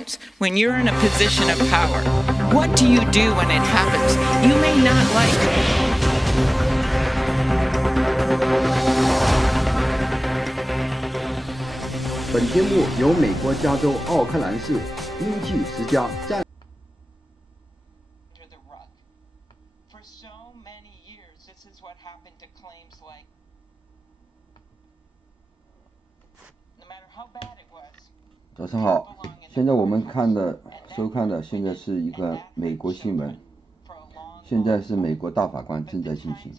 happens when you're in a position of power? What do you do when it happens? You may not like it. 本节目由美国加州奥克兰市英记10家赞。早上好，现在我们收看的现在是一个美国新闻，现在是美国大法官正在进行。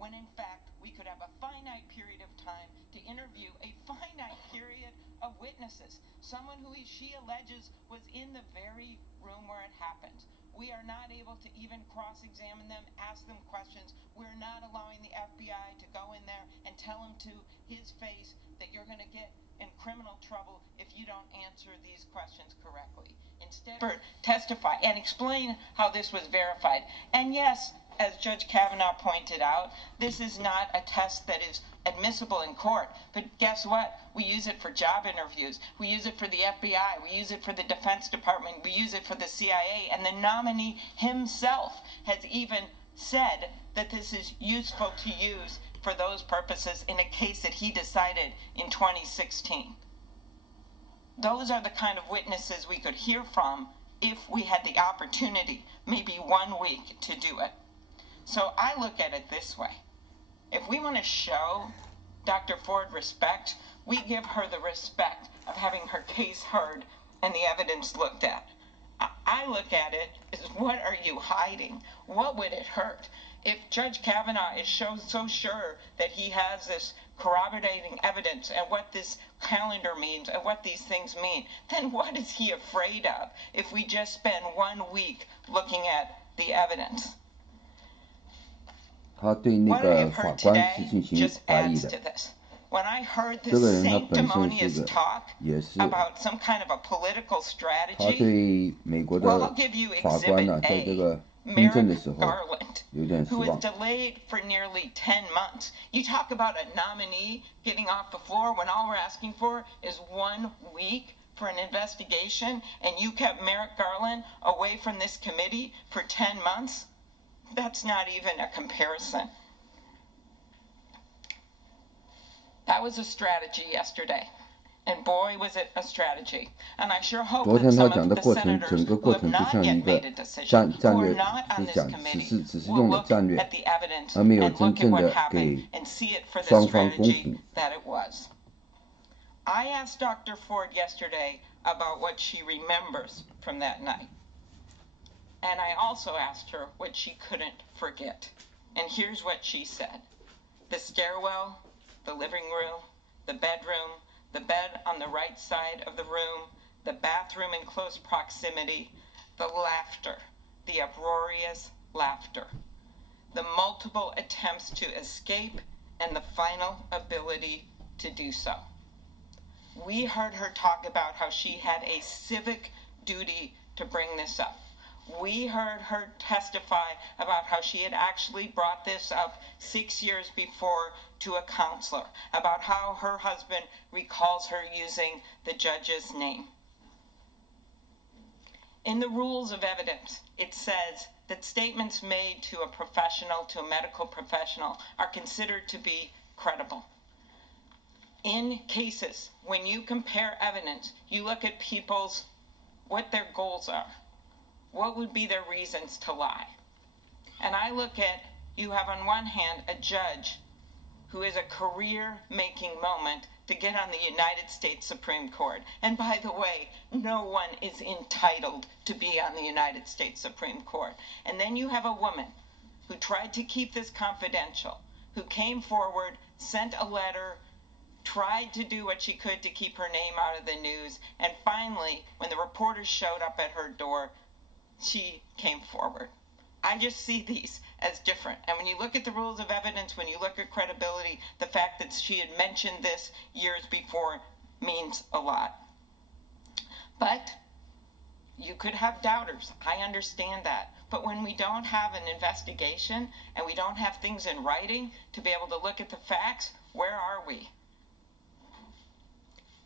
When in fact we could have a finite period of time to interview a finite period of witnesses, someone who she alleges was in the very room where it happened. We are not able to even cross-examine them, ask them questions. We're not allowing the FBI to go in there and tell him to his face that you're going to get in criminal trouble if you don't answer these questions correctly. Instead, testify and explain how this was verified. And yes, as Judge Kavanaugh pointed out, this is not a test that is admissible in court. But guess what? We use it for job interviews. We use it for the FBI. We use it for the Defense Department. We use it for the CIA. And the nominee himself has even said that this is useful to use for those purposes in a case that he decided in 2016. Those are the kind of witnesses we could hear from if we had the opportunity, maybe 1 week, to do it. So I look at it this way. If we want to show Dr. Ford respect, we give her the respect of having her case heard and the evidence looked at. I look at it as, what are you hiding? What would it hurt? If Judge Kavanaugh is so sure that he has this corroborating evidence and what this calendar means and what these things mean, then what is he afraid of if we just spend 1 week looking at the evidence? 他对那个法官是进行怀疑的。这个人他本身是也是，他对美国的法官呢，在这个听证的时候有点失望。You talk about a nominee getting off the floor when all we're asking for is 1 week for an investigation, and you kept Merrick Garland away from this committee for 10 months? That's not even a comparison. That was a strategy yesterday. And boy, was it a strategy. And I sure hope that some of the senators who have not yet made a decision, who are not on this committee, will look at the evidence and look at what happened and see it for the strategy that it was. I asked Dr. Ford yesterday about what she remembers from that night. And I also asked her what she couldn't forget. And here's what she said. The stairwell, the living room, the bedroom, the bed on the right side of the room, the bathroom in close proximity, the laughter, the uproarious laughter, the multiple attempts to escape, and the final ability to do so. We heard her talk about how she had a civic duty to bring this up. We heard her testify about how she had actually brought this up 6 years before to a counselor, about how her husband recalls her using the judge's name. In the rules of evidence, it says that statements made to a professional, to a medical professional, are considered to be credible. In cases, when you compare evidence, you look at what their goals are. What would be their reasons to lie? And I look at, you have on one hand a judge who is a career-making moment to get on the United States Supreme Court. And by the way, no one is entitled to be on the United States Supreme Court. And then you have a woman who tried to keep this confidential, who came forward, sent a letter, tried to do what she could to keep her name out of the news, and finally, when the reporters showed up at her door, she came forward. I just see these as different. And when you look at the rules of evidence, when you look at credibility, the fact that she had mentioned this years before means a lot. But you could have doubters. I understand that. But when we don't have an investigation and we don't have things in writing to be able to look at the facts, where are we?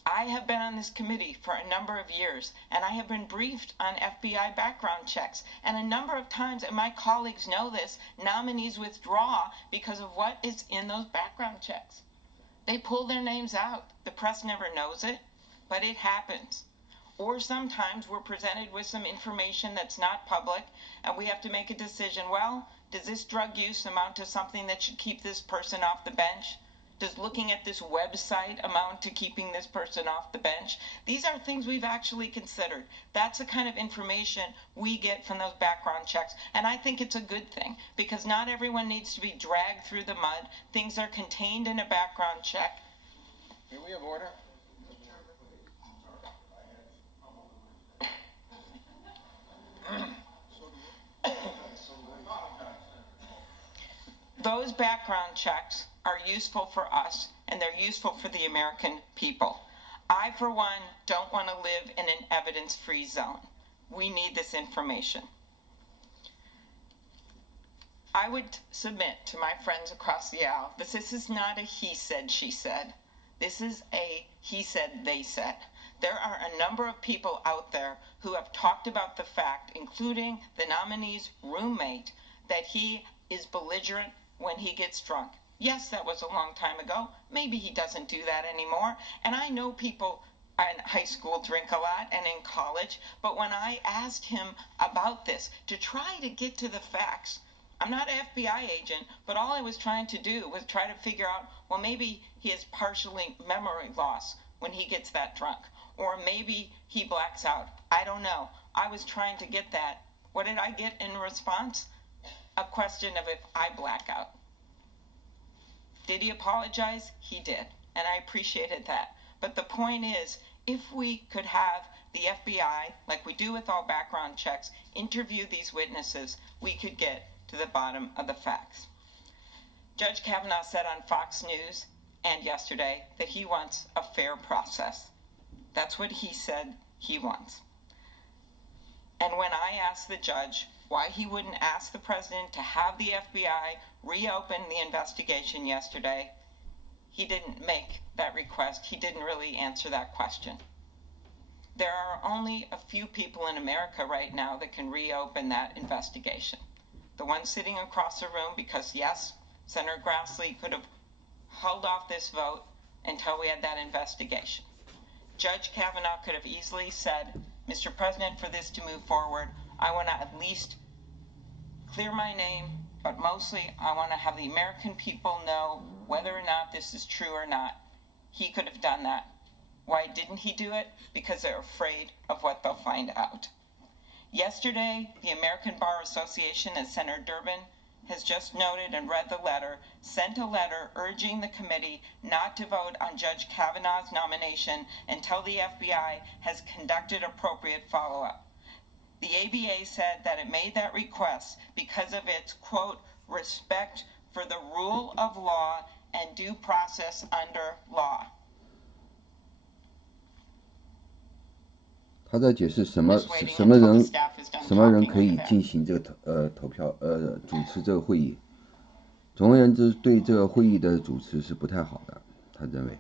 I have been on this committee for a number of years, and I have been briefed on FBI background checks. And a number of times, and my colleagues know this, nominees withdraw because of what is in those background checks. They pull their names out. The press never knows it, but it happens. Or sometimes we're presented with some information that's not public, and we have to make a decision. Well, does this drug use amount to something that should keep this person off the bench? Does looking at this website amount to keeping this person off the bench? These are things we've actually considered. That's the kind of information we get from those background checks. And I think it's a good thing, because not everyone needs to be dragged through the mud. Things are contained in a background check. May we have order? Those background checks are useful for us, and they're useful for the American people. I, for one, don't want to live in an evidence-free zone. We need this information. I would submit to my friends across the aisle that this is not a he said, she said. This is a he said, they said. There are a number of people out there who have talked about the fact, including the nominee's roommate, that he is belligerent when he gets drunk. Yes, that was a long time ago. Maybe he doesn't do that anymore. And I know people in high school drink a lot and in college, but when I asked him about this to try to get to the facts, I'm not an FBI agent, but all I was trying to do was try to figure out, well, maybe he has partially memory loss when he gets that drunk, or maybe he blacks out. I don't know. I was trying to get that. What did I get in response? A question of if I black out. Did he apologize? He did, and I appreciated that. But the point is, if we could have the FBI, like we do with all background checks, interview these witnesses, we could get to the bottom of the facts. Judge Kavanaugh said on Fox News and yesterday that he wants a fair process. That's what he said he wants. And when I asked the judge why he wouldn't ask the president to have the FBI reopen the investigation yesterday, he didn't make that request. He didn't really answer that question. There are only a few people in America right now that can reopen that investigation. The one sitting across the room, because yes, Senator Grassley could have held off this vote until we had that investigation. Judge Kavanaugh could have easily said, Mr. President, for this to move forward, I want to at least clear my name, but mostly I want to have the American people know whether or not this is true or not. He could have done that. Why didn't he do it? Because they're afraid of what they'll find out. Yesterday, the American Bar Association, as Senator Durbin has just noted and read the letter, sent a letter urging the committee not to vote on Judge Kavanaugh's nomination until the FBI has conducted appropriate follow-up. The ABA said that it made that request because of its, quote, respect for the rule of law and due process under law. 他在解释什么人可以进行这个投票主持这个会议。总而言之，对这个会议的主持是不太好的，他认为。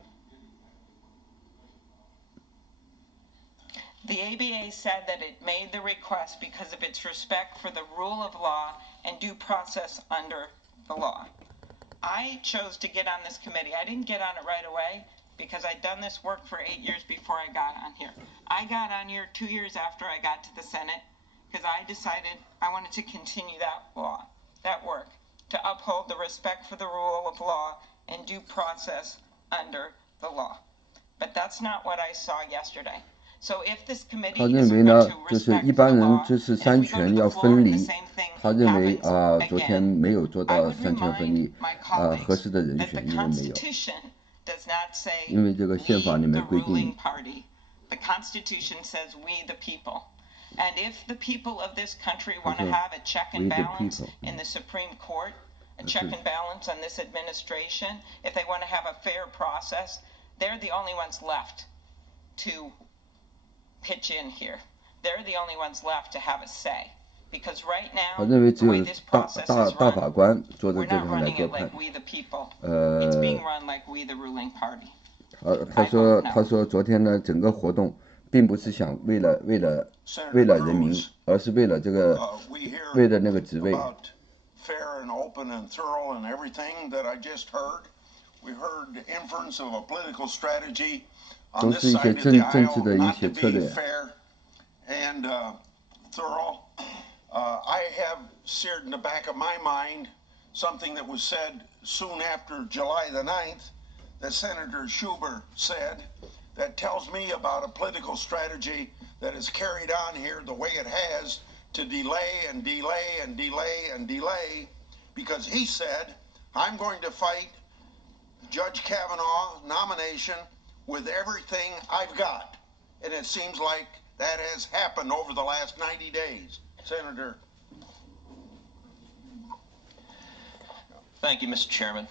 The ABA said that it made the request because of its respect for the rule of law and due process under the law. I chose to get on this committee. I didn't get on it right away because I'd done this work for 8 years before I got on here. I got on here 2 years after I got to the Senate because I decided I wanted to continue that work, to uphold the respect for the rule of law and due process under the law. But that's not what I saw yesterday. So if this committee 他认为呢，就是一般人就是三权要分离。他认为昨天没有做到三权分离，合适的人选因为没有。因为这个宪法里面规定。The Constitution says we the people. And if the people of this country want to have a check and balance in the Supreme Court, a check and balance on this administration, if they want to have a fair process, they're the only ones left to pitch in here. they're the only ones left to have a say. Because right 他 now, 认为只 the way 有 this 大 process 大 is 大法 run, 官坐在 we're 这 not 上来 running 做 it 判 like。we the people. It's being run like we the ruling party. 他说昨天呢，整个活动并不是想为了人民，而是为了这个为了那个职位。Fair and open and thorough and everything that I just heard. We heard inference of a political strategy on this side of the aisle not to be fair and thorough. I have seared in the back of my mind something that was said soon after July the 9th that Senator Schumer said that tells me about a political strategy that is carried on here the way it has to delay and delay and delay and delay, because he said, I'm going to fight Judge Kavanaugh nomination with everything I've got. And it seems like that has happened over the last 90 days. Senator. Thank you, Mr. Chairman.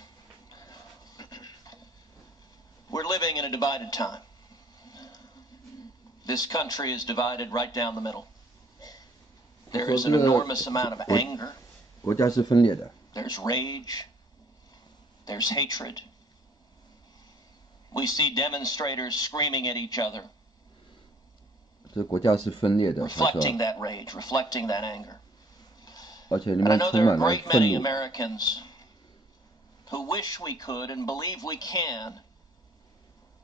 We're living in a divided time. This country is divided right down the middle. There is an enormous amount of anger. 国家是分裂的。There's rage. There's hatred. We see demonstrators screaming at each other. 这国家是分裂的， reflecting that rage, reflecting that anger. 而且里 And I 面 know 充 there are 满了 great 愤 many 怒。 Americans who wish we could and believe we can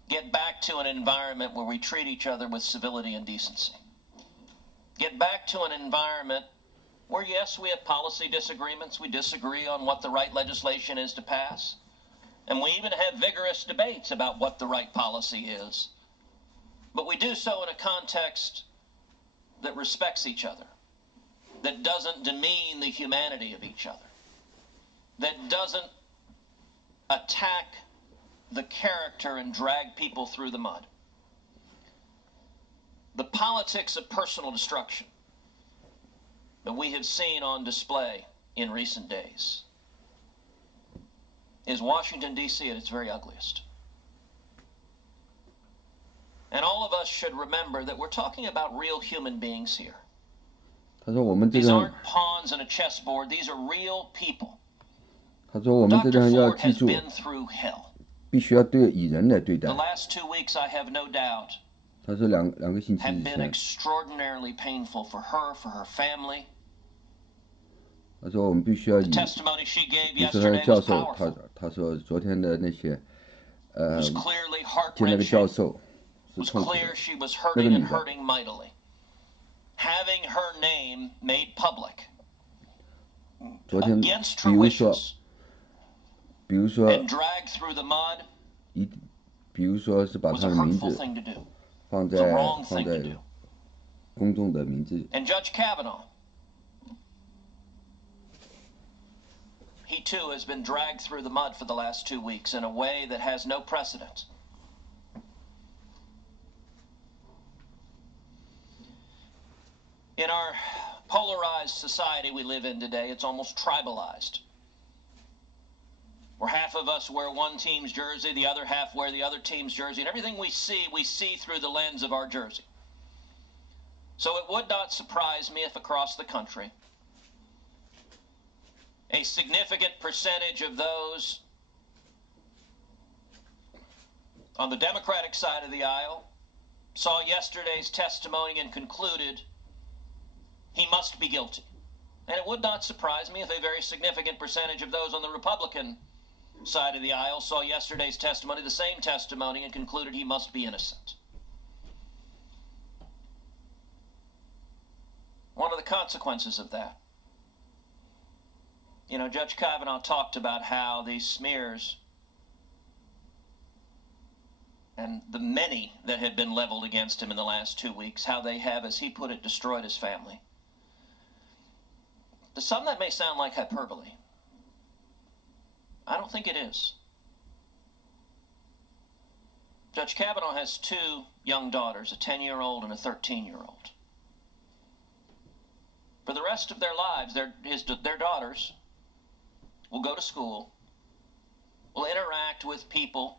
get back to an environment where we treat each other with civility and decency. Get back to an environment where, yes, we have policy disagreements. We disagree on what the right legislation is to pass. And we even have vigorous debates about what the right policy is. But we do so in a context that respects each other, that doesn't demean the humanity of each other, that doesn't attack the character and drag people through the mud. The politics of personal destruction that we have seen on display in recent days is Washington, D.C. at its very ugliest. And all of us should remember that we're talking about real human beings here. 他说我们这 These 个， aren't pawns on a chessboard. These are real people. 他说我们这 Dr. 个人要 Ford 记 has 住， been through hell. 必须要对以人来对待 The。last 2 weeks, I have no doubt, 他说两个星期 have 以 been 前， extraordinarily painful for her family. 他说我们必须要 The 以， testimony she gave 比如说他的 yesterday 教 was 授， powerful. 他说昨天的那些， It was clearly 见那个教 heart-wrenching. 授 It 是 was 痛苦 clear 的。 she was 那个 hurting 女 and 的， hurting mightily. Having her name made public 昨天 against 比 her 如说， wishes 比如说 and dragged through the mud 比如说是把 was 他 a 的名 hurtful 字 thing to do. 放 The 在 wrong thing to do. 公众的名字， And Judge Kavanaugh, he too has been dragged through the mud for the last 2 weeks in a way that has no precedent. In our polarized society we live in today, it's almost tribalized. Where half of us wear one team's jersey, the other half wear the other team's jersey, and everything we see through the lens of our jersey. So it would not surprise me if across the country, a significant percentage of those on the Democratic side of the aisle saw yesterday's testimony and concluded he must be guilty. And it would not surprise me if a very significant percentage of those on the Republican side of the aisle saw yesterday's testimony, the same testimony, and concluded he must be innocent. One of the consequences of that, you know, Judge Kavanaugh talked about how these smears and the many that have been leveled against him in the last 2 weeks, how they have, as he put it, destroyed his family. To some that may sound like hyperbole. I don't think it is. Judge Kavanaugh has 2 young daughters, a 10-year-old and a 13-year-old. For the rest of their lives, their daughters will go to school, will interact with people,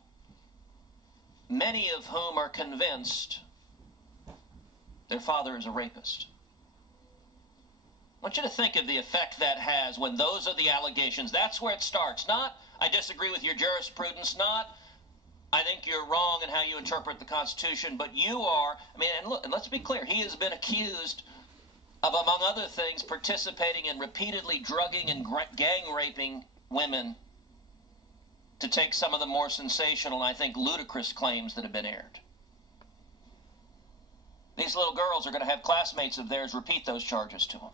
many of whom are convinced their father is a rapist. I want you to think of the effect that has when those are the allegations. That's where it starts. Not, I disagree with your jurisprudence, not, I think you're wrong in how you interpret the Constitution, but you are, I mean, and look, and let's be clear, he has been accused of, among other things, participating in repeatedly drugging and gang raping women, to take some of the more sensational, I think, ludicrous claims that have been aired. These little girls are going to have classmates of theirs repeat those charges to them.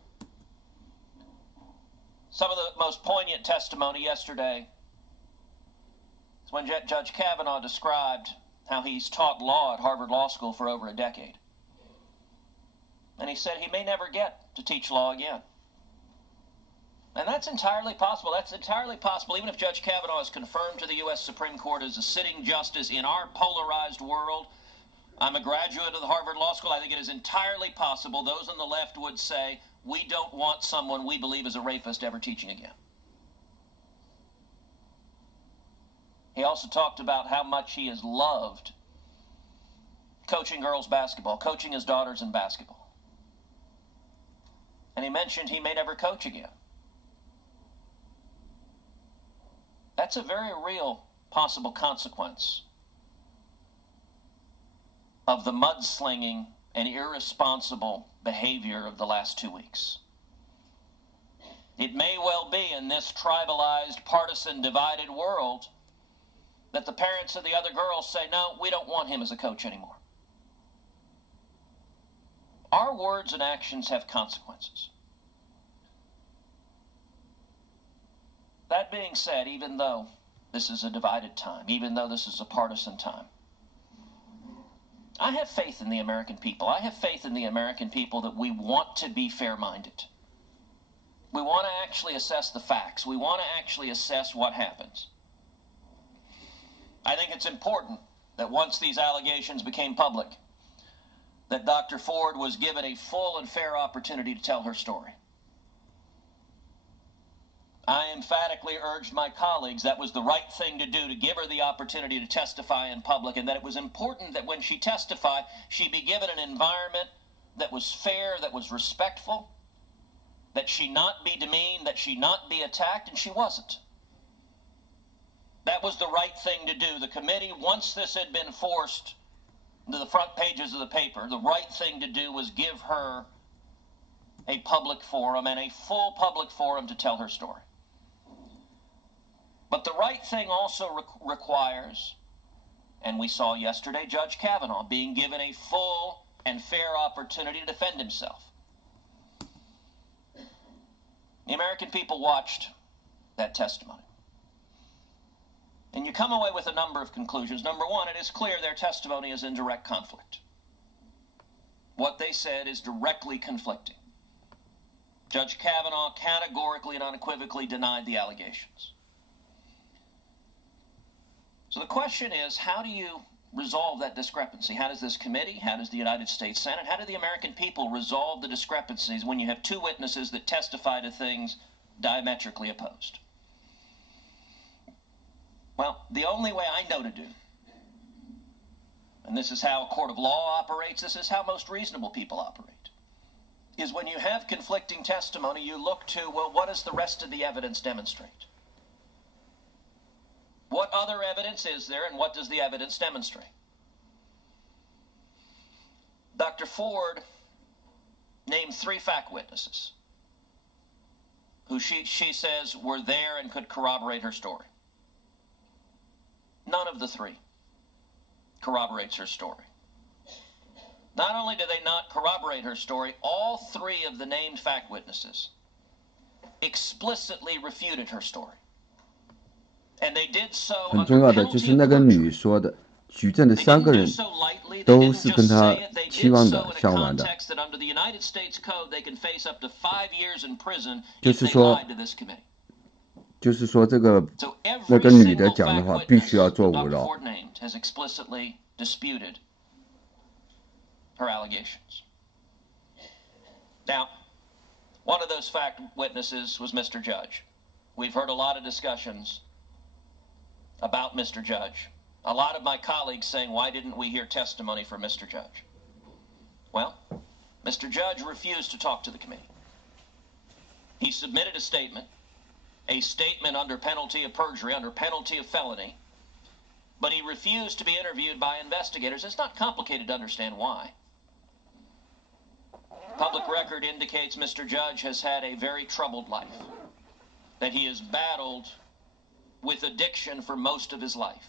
Some of the most poignant testimony yesterday is when Judge Kavanaugh described how he's taught law at Harvard Law School for over a decade. And he said he may never get to teach law again. And that's entirely possible. That's entirely possible, even if Judge Kavanaugh is confirmed to the U.S. Supreme Court as a sitting justice in our polarized world. I'm a graduate of the Harvard Law School. I think it is entirely possible those on the left would say, we don't want someone we believe is a rapist ever teaching again. He also talked about how much he has loved coaching girls basketball, coaching his daughters in basketball. And he mentioned he may never coach again. That's a very real possible consequence of the mudslinging and irresponsible behavior of the last 2 weeks. It may well be in this tribalized, partisan, divided world that the parents of the other girls say, no, we don't want him as a coach anymore. Our words and actions have consequences. That being said, even though this is a divided time, even though this is a partisan time, I have faith in the American people. I have faith in the American people that we want to be fair-minded. We want to actually assess the facts. We want to actually assess what happens. I think it's important that once these allegations became public, that Dr. Ford was given a full and fair opportunity to tell her story. I emphatically urged my colleagues that was the right thing to do, to give her the opportunity to testify in public, and that it was important that when she testified, she be given an environment that was fair, that was respectful, that she not be demeaned, that she not be attacked, and she wasn't. That was the right thing to do. The committee, once this had been forced to the front pages of the paper, the right thing to do was give her a public forum, and a full public forum, to tell her story. But the right thing also requires, and we saw yesterday, Judge Kavanaugh being given a full and fair opportunity to defend himself. The American people watched that testimony. And you come away with a number of conclusions. Number one, it is clear their testimony is in direct conflict. What they said is directly conflicting. Judge Kavanaugh categorically and unequivocally denied the allegations. So the question is, how do you resolve that discrepancy? How does this committee, how does the United States Senate, how do the American people resolve the discrepancies when you have two witnesses that testify to things diametrically opposed? Well, the only way I know to do, and this is how a court of law operates, this is how most reasonable people operate, is when you have conflicting testimony, you look to, well, what does the rest of the evidence demonstrate? What other evidence is there, and what does the evidence demonstrate? Dr. Ford named 3 fact witnesses who she says were there and could corroborate her story. None of the 3 corroborates her story. Not only do they not corroborate her story, all 3 of the named fact witnesses explicitly refuted her story. And they did so 很重要的就是那个女说的，举证的3个人都是跟她期望的、向往的。就是说这个那个女的讲的话必须要坐5楼。Her allegations. Now, one of those fact witnesses was Mr. Judge. We've heard a lot of discussions about Mr. Judge. A lot of my colleagues saying, why didn't we hear testimony from Mr. Judge? Well, Mr. Judge refused to talk to the committee. He submitted a statement under penalty of perjury, under penalty of felony, but he refused to be interviewed by investigators. It's not complicated to understand why. Public record indicates Mr. Judge has had a very troubled life, that he has battled with addiction for most of his life.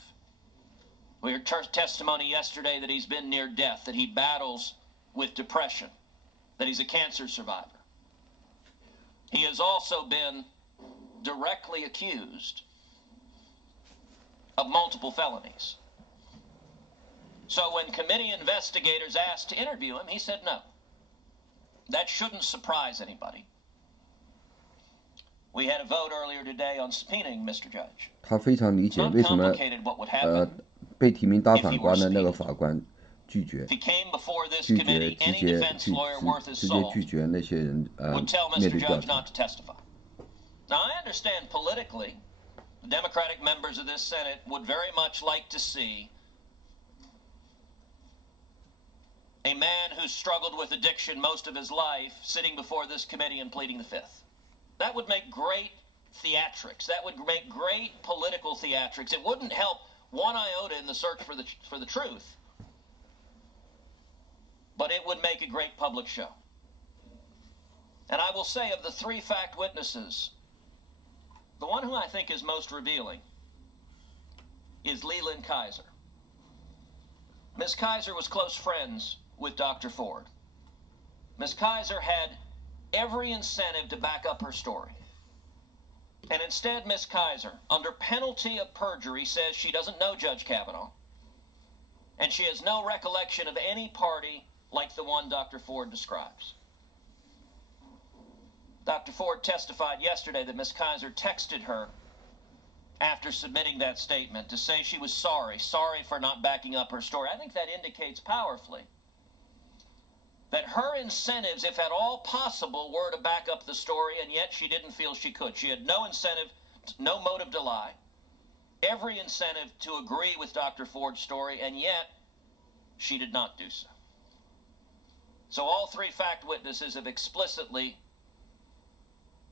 We heard testimony yesterday that he's been near death, that he battles with depression, that he's a cancer survivor. He has also been directly accused of multiple felonies. So when committee investigators asked to interview him, he said no. That shouldn't surprise anybody. We had a vote earlier today on subpoenaing Mr. Judge. 他非常理解为什么被提名大法官的那个法官拒绝那些人面对调查。Now I understand politically, the Democratic members of this Senate would very much like to see a man who struggled with addiction most of his life sitting before this committee and pleading the fifth. That would make great theatrics. That would make great political theatrics. It wouldn't help one iota in the search for the truth, but it would make a great public show. And I will say, of the three fact witnesses, the one who I think is most revealing is Leland Kaiser. Ms. Kaiser was close friends with Dr. Ford. Ms. Kaiser had every incentive to back up her story. And instead, Ms. Kaiser, under penalty of perjury, says she doesn't know Judge Kavanaugh, and she has no recollection of any party like the one Dr. Ford describes. Dr. Ford testified yesterday that Ms. Kaiser texted her after submitting that statement to say she was sorry for not backing up her story. I think that indicates powerfully that her incentives, if at all possible, were to back up the story, and yet she didn't feel she could. She had no incentive, no motive to lie, every incentive to agree with Dr. Ford's story, and yet she did not do so. So all three fact witnesses have explicitly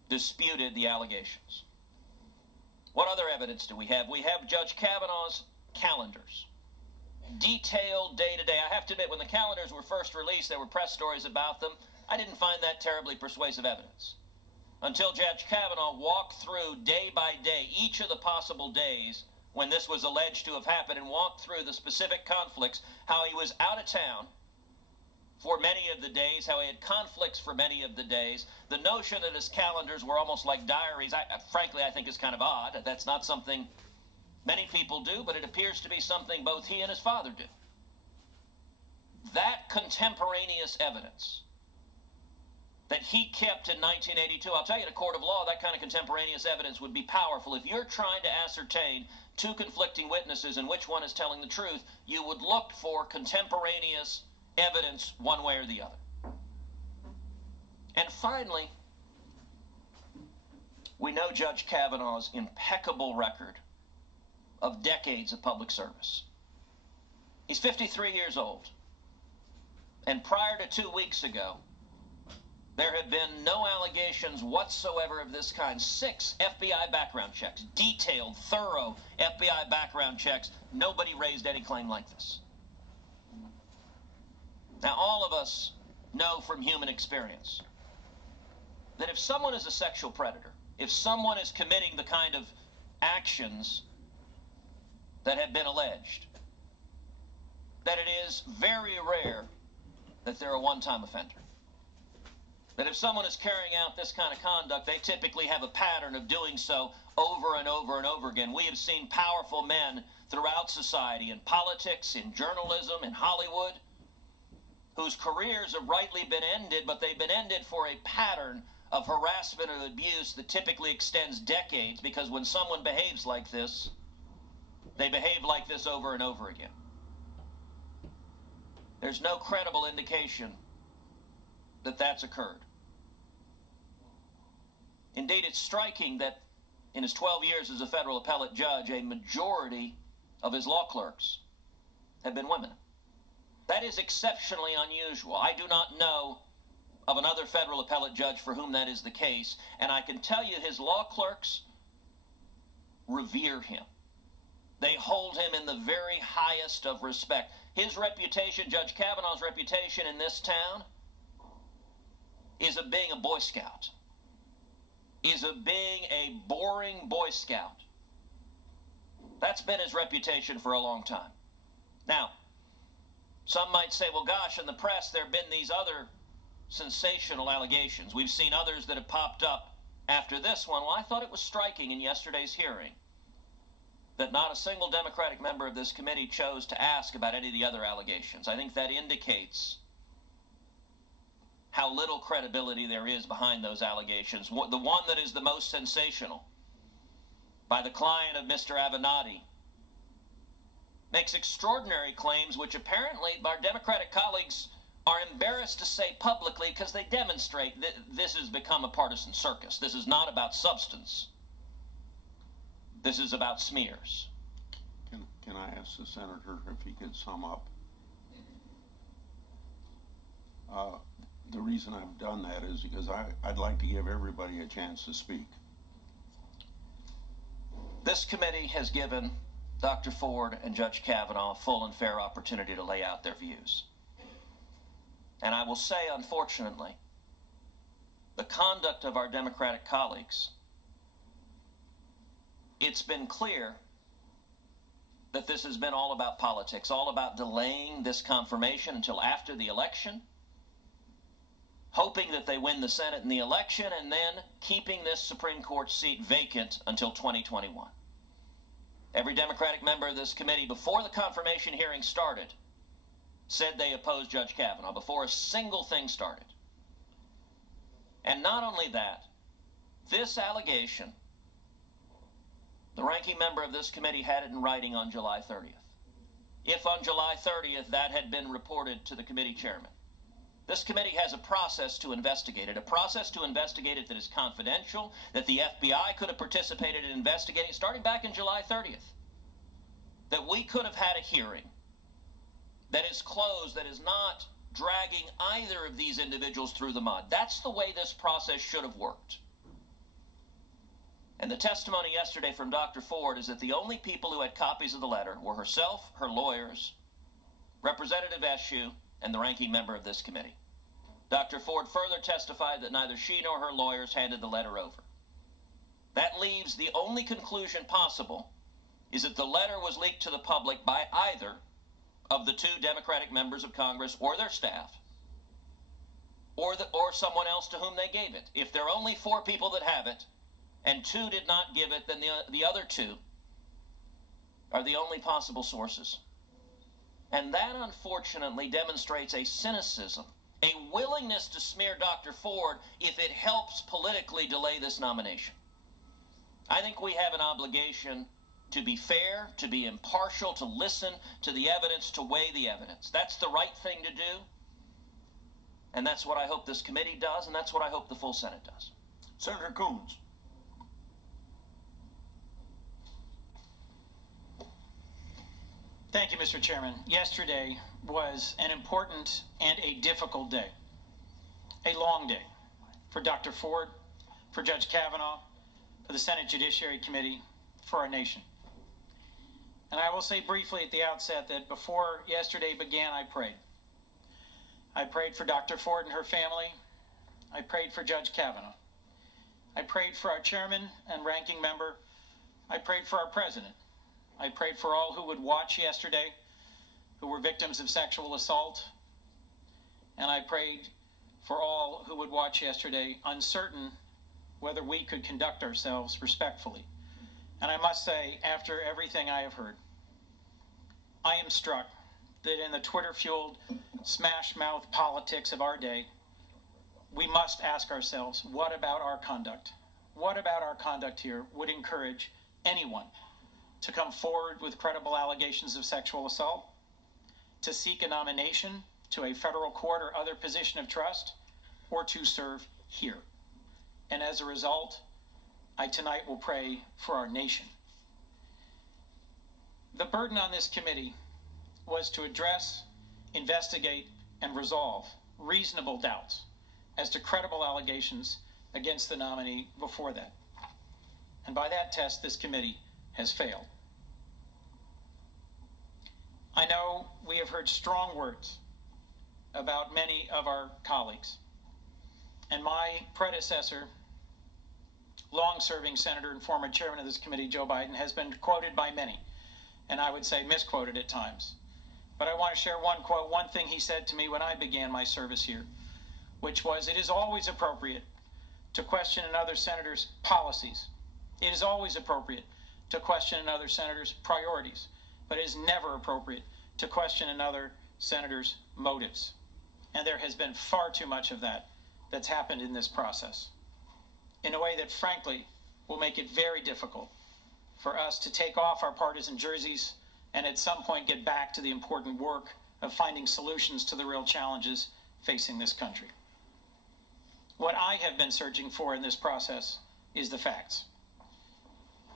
disputed the allegations. What other evidence do we have? We have Judge Kavanaugh's calendars. Detailed day-to-day. I have to admit, when the calendars were first released, there were press stories about them. I didn't find that terribly persuasive evidence until Judge Kavanaugh walked through day by day each of the possible days when this was alleged to have happened, and walked through the specific conflicts, how he was out of town for many of the days, how he had conflicts for many of the days. The notion that his calendars were almost like diaries, frankly, I think is kind of odd. That's not something many people do, but it appears to be something both he and his father do. That contemporaneous evidence that he kept in 1982, I'll tell you, in a court of law, that kind of contemporaneous evidence would be powerful. If you're trying to ascertain two conflicting witnesses and which one is telling the truth, you would look for contemporaneous evidence one way or the other. And finally, we know Judge Kavanaugh's impeccable record of decades of public service. He's 53 years old. And prior to 2 weeks ago, there have been no allegations whatsoever of this kind. 6 FBI background checks, detailed, thorough FBI background checks. Nobody raised any claim like this. Now, all of us know from human experience that if someone is a sexual predator, if someone is committing the kind of actions that have been alleged, that it is very rare that they're a one-time offender. That if someone is carrying out this kind of conduct, they typically have a pattern of doing so over and over and over again. We have seen powerful men throughout society, in politics, in journalism, in Hollywood, whose careers have rightly been ended, but they've been ended for a pattern of harassment or abuse that typically extends decades, because when someone behaves like this, they behave like this over and over again. There's no credible indication that that's occurred. Indeed, it's striking that in his 12 years as a federal appellate judge, a majority of his law clerks have been women. That is exceptionally unusual. I do not know of another federal appellate judge for whom that is the case, and I can tell you his law clerks revere him. They hold him in the very highest of respect. His reputation, Judge Kavanaugh's reputation in this town, is of being a Boy Scout, is of being a boring Boy Scout. That's been his reputation for a long time. Now, some might say, well, gosh, in the press there have been these other sensational allegations. We've seen others that have popped up after this one. Well, I thought it was striking in yesterday's hearing that not a single Democratic member of this committee chose to ask about any of the other allegations. I think that indicates how little credibility there is behind those allegations. The one that is the most sensational, by the client of Mr. Avenatti, makes extraordinary claims which apparently our Democratic colleagues are embarrassed to say publicly because they demonstrate that this has become a partisan circus. This is not about substance. This is about smears. Can I ask the senator if he could sum up? The reason I've done that is because I'd like to give everybody a chance to speak. This committee has given Dr. Ford and Judge Kavanaugh a full and fair opportunity to lay out their views. And I will say, unfortunately, the conduct of our Democratic colleagues, it's been clear that this has been all about politics, all about delaying this confirmation until after the election, hoping that they win the Senate in the election, and then keeping this Supreme Court seat vacant until 2021. Every Democratic member of this committee, before the confirmation hearing started, said they opposed Judge Kavanaugh, before a single thing started. And not only that, this allegation, the ranking member of this committee had it in writing on July 30th. If on July 30th that had been reported to the committee chairman, this committee has a process to investigate it, that is confidential, that the FBI could have participated in investigating starting back in July 30th, that we could have had a hearing that is closed, that is not dragging either of these individuals through the mud. That's the way this process should have worked. And the testimony yesterday from Dr. Ford is that the only people who had copies of the letter were herself, her lawyers, Representative Eshoo, and the ranking member of this committee. Dr. Ford further testified that neither she nor her lawyers handed the letter over. That leaves the only conclusion possible is that the letter was leaked to the public by either of the two Democratic members of Congress or their staff, or someone else to whom they gave it. If there are only 4 people that have it, and 2 did not give it, then the other 2 are the only possible sources. And that, unfortunately, demonstrates a cynicism, a willingness to smear Dr. Ford if it helps politically delay this nomination. I think we have an obligation to be fair, to be impartial, to listen to the evidence, to weigh the evidence. That's the right thing to do, and that's what I hope this committee does, and that's what I hope the full Senate does. Senator Coons. Thank you, Mr. Chairman. Yesterday was an important and a difficult day, a long day for Dr. Ford, for Judge Kavanaugh, for the Senate Judiciary Committee, for our nation. And I will say briefly at the outset that before yesterday began, I prayed. I prayed for Dr. Ford and her family. I prayed for Judge Kavanaugh. I prayed for our chairman and ranking member. I prayed for our president. I prayed for all who would watch yesterday, who were victims of sexual assault. And I prayed for all who would watch yesterday, uncertain whether we could conduct ourselves respectfully. And I must say, after everything I have heard, I am struck that in the Twitter-fueled smash-mouth politics of our day, we must ask ourselves, what about our conduct? What about our conduct here would encourage anyone to come forward with credible allegations of sexual assault, to seek a nomination to a federal court or other position of trust, or to serve here? And as a result, I tonight will pray for our nation. The burden on this committee was to address, investigate, and resolve reasonable doubts as to credible allegations against the nominee before that. And by that test, this committee has failed. I know we have heard strong words about many of our colleagues. And my predecessor, long-serving senator and former chairman of this committee, Joe Biden, has been quoted by many, and I would say misquoted at times. But I want to share one quote, one thing he said to me when I began my service here, which was, "It is always appropriate to question another senator's policies. It is always appropriate to question another senator's priorities, but it is never appropriate to question another senator's motives." And there has been far too much of that that's happened in this process, in a way that, frankly, will make it very difficult for us to take off our partisan jerseys and at some point get back to the important work of finding solutions to the real challenges facing this country. What I have been searching for in this process is the facts.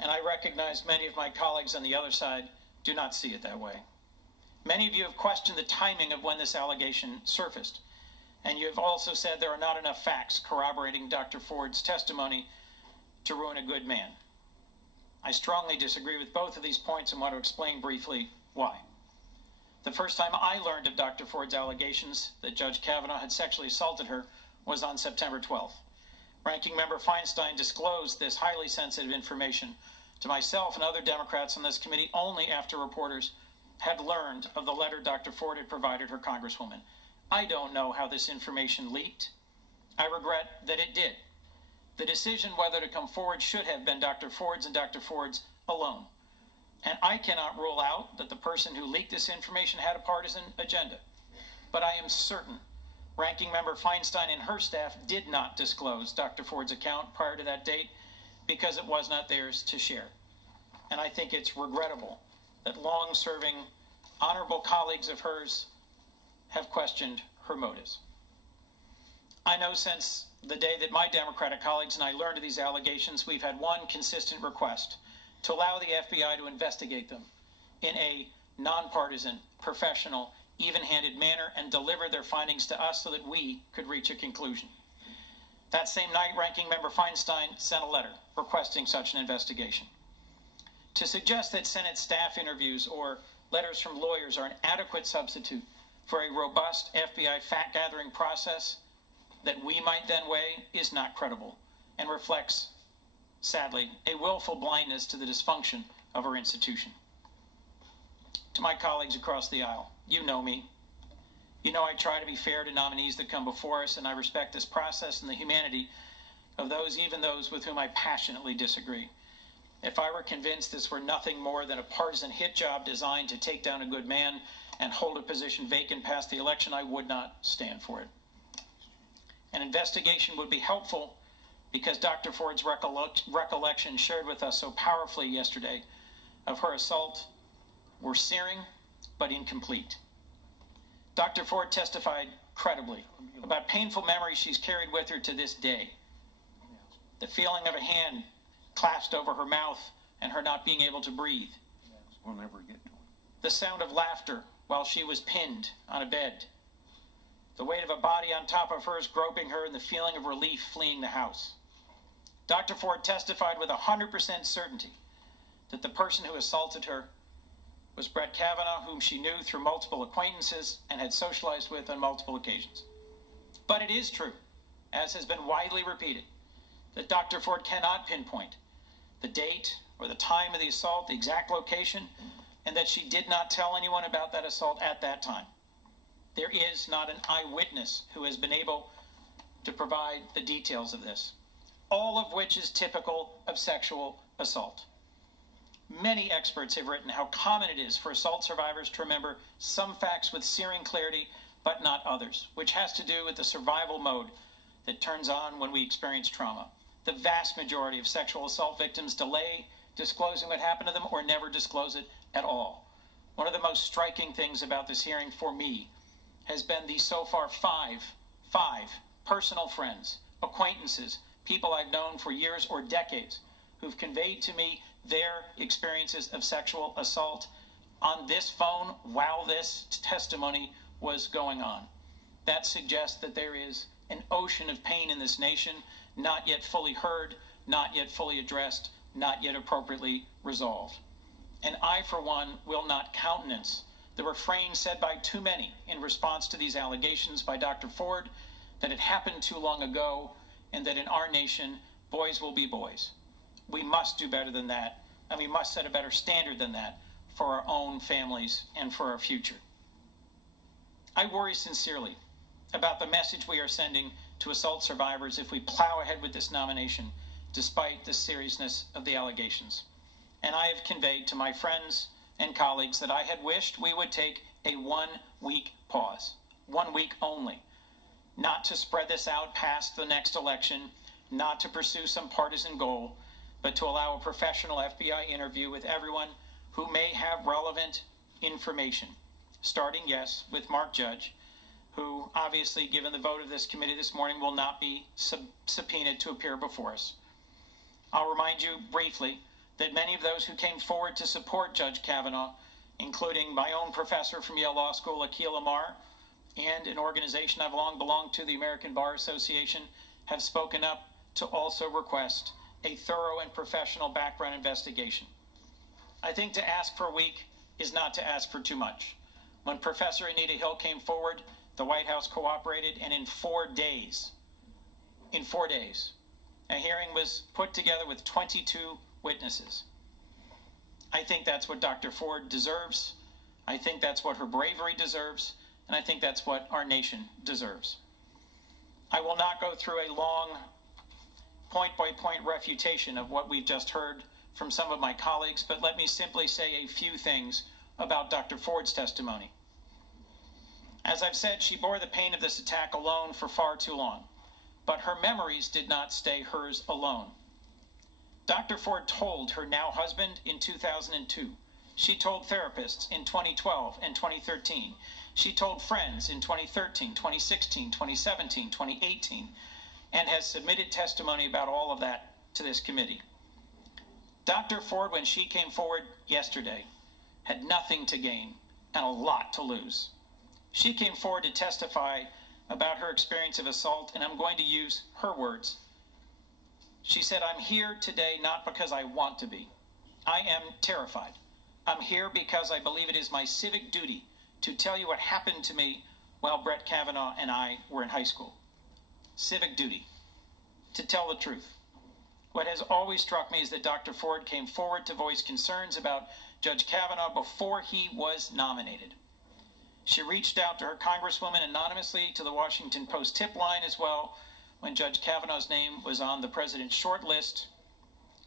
And I recognize many of my colleagues on the other side do not see it that way. Many of you have questioned the timing of when this allegation surfaced, and you have also said there are not enough facts corroborating Dr. Ford's testimony to ruin a good man. I strongly disagree with both of these points and want to explain briefly why. The first time I learned of Dr. Ford's allegations that Judge Kavanaugh had sexually assaulted her was on September 12th. Ranking Member Feinstein disclosed this highly sensitive information to myself and other Democrats on this committee only after reporters had learned of the letter Dr. Ford had provided her Congresswoman. I don't know how this information leaked. I regret that it did. The decision whether to come forward should have been Dr. Ford's and Dr. Ford's alone. And I cannot rule out that the person who leaked this information had a partisan agenda. But I am certain Ranking Member Feinstein and her staff did not disclose Dr. Ford's account prior to that date because it was not theirs to share. And I think it's regrettable that long-serving, honorable colleagues of hers have questioned her motives. I know since the day that my Democratic colleagues and I learned of these allegations, we've had one consistent request: to allow the FBI to investigate them in a nonpartisan, professional, even-handed manner and deliver their findings to us so that we could reach a conclusion. That same night, Ranking Member Feinstein sent a letter requesting such an investigation. To suggest that Senate staff interviews or letters from lawyers are an adequate substitute for a robust FBI fact-gathering process that we might then weigh is not credible and reflects, sadly, a willful blindness to the dysfunction of our institution. To my colleagues across the aisle, you know me. You know I try to be fair to nominees that come before us, and I respect this process and the humanity of those, even those with whom I passionately disagree. If I were convinced this were nothing more than a partisan hit job designed to take down a good man and hold a position vacant past the election, I would not stand for it. An investigation would be helpful because Dr. Ford's recollection shared with us so powerfully yesterday of her assault were searing but incomplete. Dr. Ford testified credibly about painful memories she's carried with her to this day. The feeling of a hand clasped over her mouth and her not being able to breathe. We'll never get to it. The sound of laughter while she was pinned on a bed. The weight of a body on top of hers groping her and the feeling of relief fleeing the house. Dr. Ford testified with 100% certainty that the person who assaulted her was Brett Kavanaugh, whom she knew through multiple acquaintances and had socialized with on multiple occasions. But it is true, as has been widely repeated, that Dr. Ford cannot pinpoint the date or the time of the assault, the exact location, and that she did not tell anyone about that assault at that time. There is not an eyewitness who has been able to provide the details of this, all of which is typical of sexual assault. Many experts have written how common it is for assault survivors to remember some facts with searing clarity, but not others, which has to do with the survival mode that turns on when we experience trauma. The vast majority of sexual assault victims delay disclosing what happened to them or never disclose it at all. One of the most striking things about this hearing for me has been the so far five personal friends, acquaintances, people I've known for years or decades who've conveyed to me their experiences of sexual assault on this phone while this testimony was going on. That suggests that there is an ocean of pain in this nation, not yet fully heard, not yet fully addressed, not yet appropriately resolved. And I, for one, will not countenance the refrain said by too many in response to these allegations by Dr. Ford that it happened too long ago and that in our nation, boys will be boys. We must do better than that, and we must set a better standard than that for our own families and for our future. I worry sincerely about the message we are sending to assault survivors if we plow ahead with this nomination despite the seriousness of the allegations. And I have conveyed to my friends and colleagues that I had wished we would take a 1-week pause, 1 week only, not to spread this out past the next election, not to pursue some partisan goal, but to allow a professional FBI interview with everyone who may have relevant information, starting, yes, with Mark Judge, who obviously, given the vote of this committee this morning, will not be subpoenaed to appear before us. I'll remind you briefly that many of those who came forward to support Judge Kavanaugh, including my own professor from Yale Law School, Akil Amar, and an organization I've long belonged to, the American Bar Association, have spoken up to also request a thorough and professional background investigation. I think to ask for a week is not to ask for too much. When Professor Anita Hill came forward, the White House cooperated, and in 4 days, a hearing was put together with 22 witnesses. I think that's what Dr. Ford deserves. I think that's what her bravery deserves. And I think that's what our nation deserves. I will not go through a long point-by-point refutation of what we've just heard from some of my colleagues, but let me simply say a few things about Dr. Ford's testimony. As I've said, she bore the pain of this attack alone for far too long, but her memories did not stay hers alone. Dr. Ford told her now husband in 2002. She told therapists in 2012 and 2013. She told friends in 2013, 2016, 2017, 2018, and has submitted testimony about all of that to this committee. Dr. Ford, when she came forward yesterday, had nothing to gain and a lot to lose. She came forward to testify about her experience of assault, and I'm going to use her words. She said, "I'm here today not because I want to be. I am terrified. I'm here because I believe it is my civic duty to tell you what happened to me while Brett Kavanaugh and I were in high school. Civic duty. To tell the truth." What has always struck me is that Dr. Ford came forward to voice concerns about Judge Kavanaugh before he was nominated. She reached out to her congresswoman anonymously to the Washington Post tip line as well when Judge Kavanaugh's name was on the president's short list.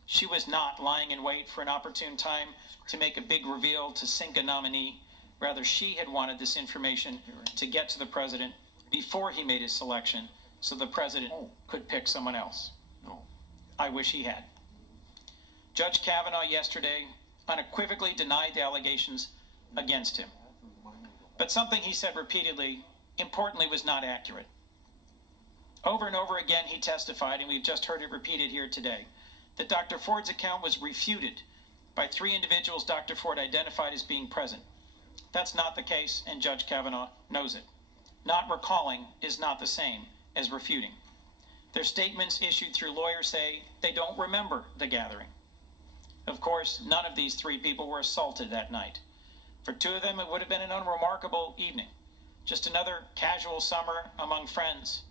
She was not lying in wait for an opportune time to make a big reveal to sink a nominee. Rather, she had wanted this information to get to the president before he made his selection so the president could pick someone else. I wish he had. Judge Kavanaugh yesterday unequivocally denied the allegations against him. But something he said repeatedly, importantly, was not accurate. Over and over again he testified, and we've just heard it repeated here today, that Dr. Ford's account was refuted by 3 individuals Dr. Ford identified as being present. That's not the case, and Judge Kavanaugh knows it. Not recalling is not the same as refuting. Their statements issued through lawyers say they don't remember the gathering. Of course, none of these 3 people were assaulted that night. For 2 of them, it would have been an unremarkable evening, just another casual summer among friends.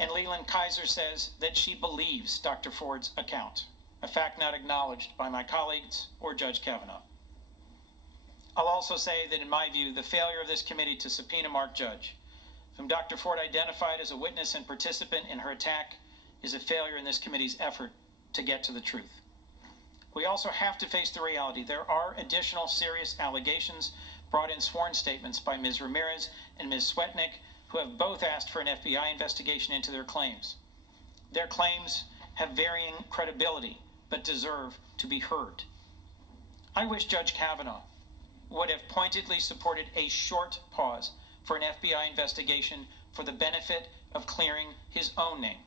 And Leland Kaiser says that she believes Dr. Ford's account, a fact not acknowledged by my colleagues or Judge Kavanaugh. I'll also say that in my view, the failure of this committee to subpoena Mark Judge, whom Dr. Ford identified as a witness and participant in her attack, is a failure in this committee's effort to get to the truth. We also have to face the reality. There are additional serious allegations brought in sworn statements by Ms. Ramirez and Ms. Swetnick, who have both asked for an FBI investigation into their claims. Their claims have varying credibility, but deserve to be heard. I wish Judge Kavanaugh would have pointedly supported a short pause for an FBI investigation for the benefit of clearing his own name.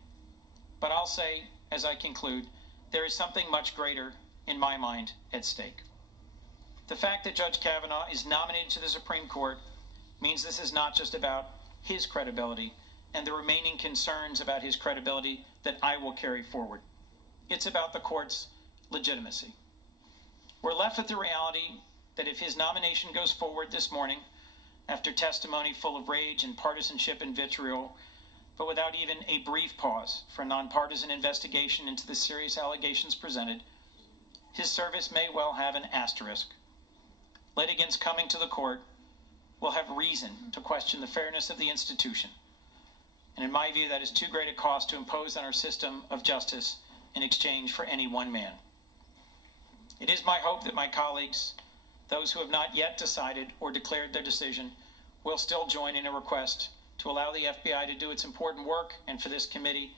But I'll say, as I conclude, there is something much greater, in my mind, at stake. The fact that Judge Kavanaugh is nominated to the Supreme Court means this is not just about his credibility, and the remaining concerns about his credibility that I will carry forward. It's about the court's legitimacy. We're left with the reality that if his nomination goes forward this morning, after testimony full of rage and partisanship and vitriol, but without even a brief pause for a nonpartisan investigation into the serious allegations presented, his service may well have an asterisk. Litigants coming to the court will have reason to question the fairness of the institution. And in my view, that is too great a cost to impose on our system of justice in exchange for any one man. It is my hope that my colleagues, those who have not yet decided or declared their decision, will still join in a request to allow the FBI to do its important work and for this committee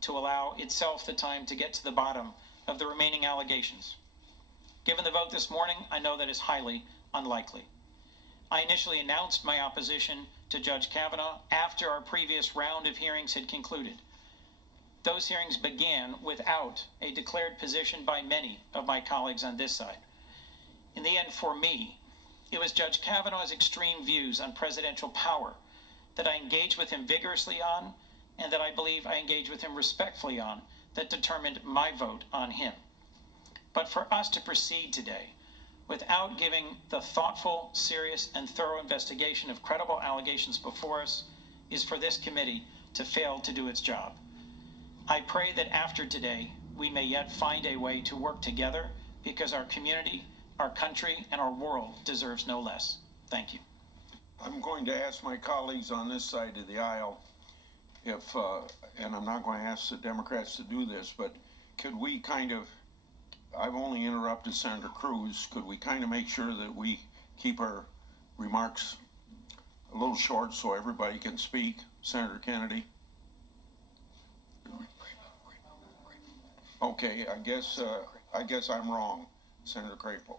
to allow itself the time to get to the bottom of the remaining allegations. Given the vote this morning, I know that is highly unlikely. I initially announced my opposition to Judge Kavanaugh after our previous round of hearings had concluded. Those hearings began without a declared position by many of my colleagues on this side. In the end, for me, it was Judge Kavanaugh's extreme views on presidential power that I engaged with him vigorously on, and that I believe I engaged with him respectfully on, that determined my vote on him. But for us to proceed today without giving the thoughtful, serious, and thorough investigation of credible allegations before us is for this committee to fail to do its job. I pray that after today, we may yet find a way to work together, because our community, our country, and our world deserves no less. Thank you. I'm going to ask my colleagues on this side of the aisle if, and I'm not going to ask the Democrats to do this, but could we kind of, I've only interrupted Senator Cruz, could we kind of make sure that we keep our remarks a little short so everybody can speak? Senator Kennedy? Okay, I guess I'm wrong. Senator Crapo.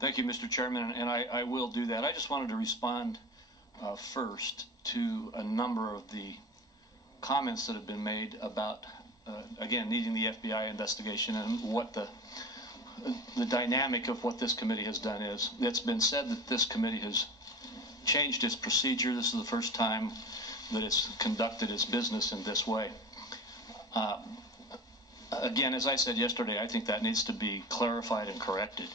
Thank you, Mr. Chairman, and I will do that. I just wanted to respond first to a number of the comments that have been made about, again, needing the FBI investigation and what the dynamic of what this committee has done is. It's been said that this committee has changed its procedure. This is the first time that it's conducted its business in this way. Again, as I said yesterday, I think that needs to be clarified and corrected.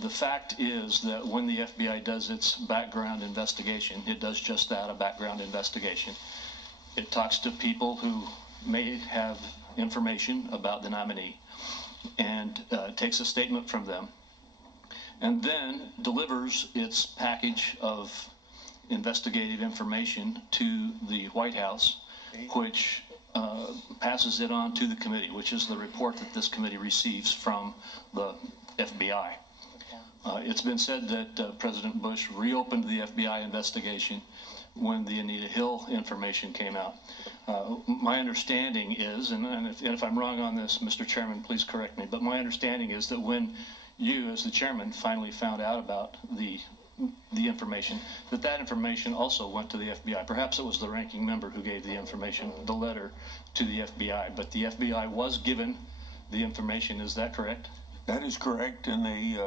The fact is that when the FBI does its background investigation, it does just that, a background investigation. It talks to people who may have information about the nominee and takes a statement from them, and then delivers its package of investigative information to the White House, which passes it on to the committee, which is the report that this committee receives from the FBI. It's been said that President Bush reopened the FBI investigation when the Anita Hill information came out. My understanding is, and if I'm wrong on this, Mr. Chairman, please correct me, but my understanding is that when you, as the chairman, finally found out about the information, that information also went to the FBI. Perhaps it was the ranking member who gave the information, the letter, to the FBI, but the FBI was given the information. Is that correct? That is correct, and they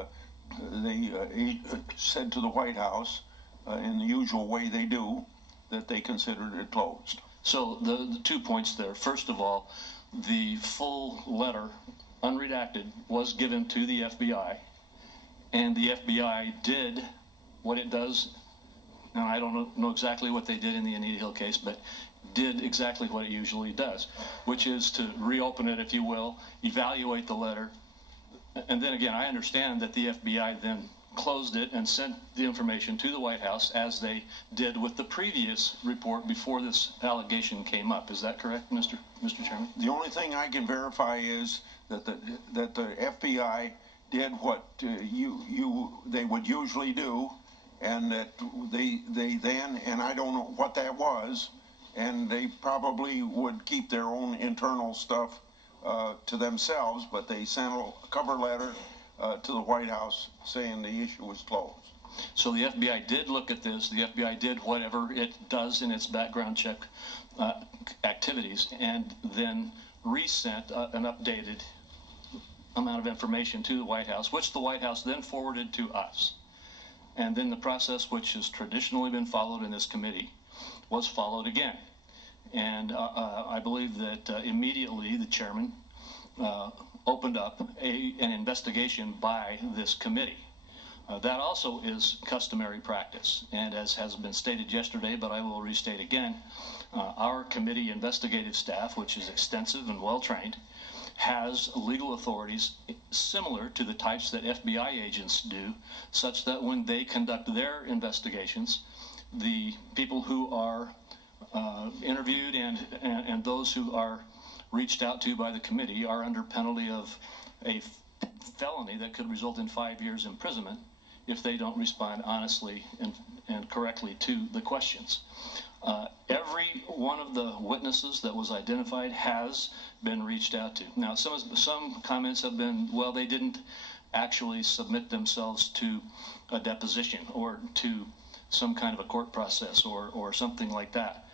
said to the White House, in the usual way they do, that they considered it closed. So the 2 points there. First of all, the full letter, unredacted, was given to the FBI, and the FBI did what it does. Now, I don't know exactly what they did in the Anita Hill case, but did exactly what it usually does, which is to reopen it, if you will, evaluate the letter. And then again, I understand that the FBI then closed it and sent the information to the White House, as they did with the previous report before this allegation came up. Is that correct, Mr. Chairman? The only thing I can verify is that the FBI did what they would usually do, and that they then, and I don't know what that was, and they probably would keep their own internal stuff to themselves, but they sent a cover letter to the White House saying the issue was closed. So the FBI did look at this. The FBI did whatever it does in its background check activities, and then resent an updated amount of information to the White House, which the White House then forwarded to us. And then the process which has traditionally been followed in this committee was followed again. And I believe that immediately the chairman opened up an investigation by this committee. That also is customary practice. And as has been stated yesterday, but I will restate again, our committee investigative staff, which is extensive and well-trained, has legal authorities similar to the types that FBI agents do, such that when they conduct their investigations, the people who are interviewed and those who are reached out to by the committee are under penalty of a felony that could result in 5 years imprisonment if they don't respond honestly and correctly to the questions. Every one of the witnesses that was identified has been reached out to. Now, some comments have been, well, they didn't actually submit themselves to a deposition or to some kind of a court process or something like that.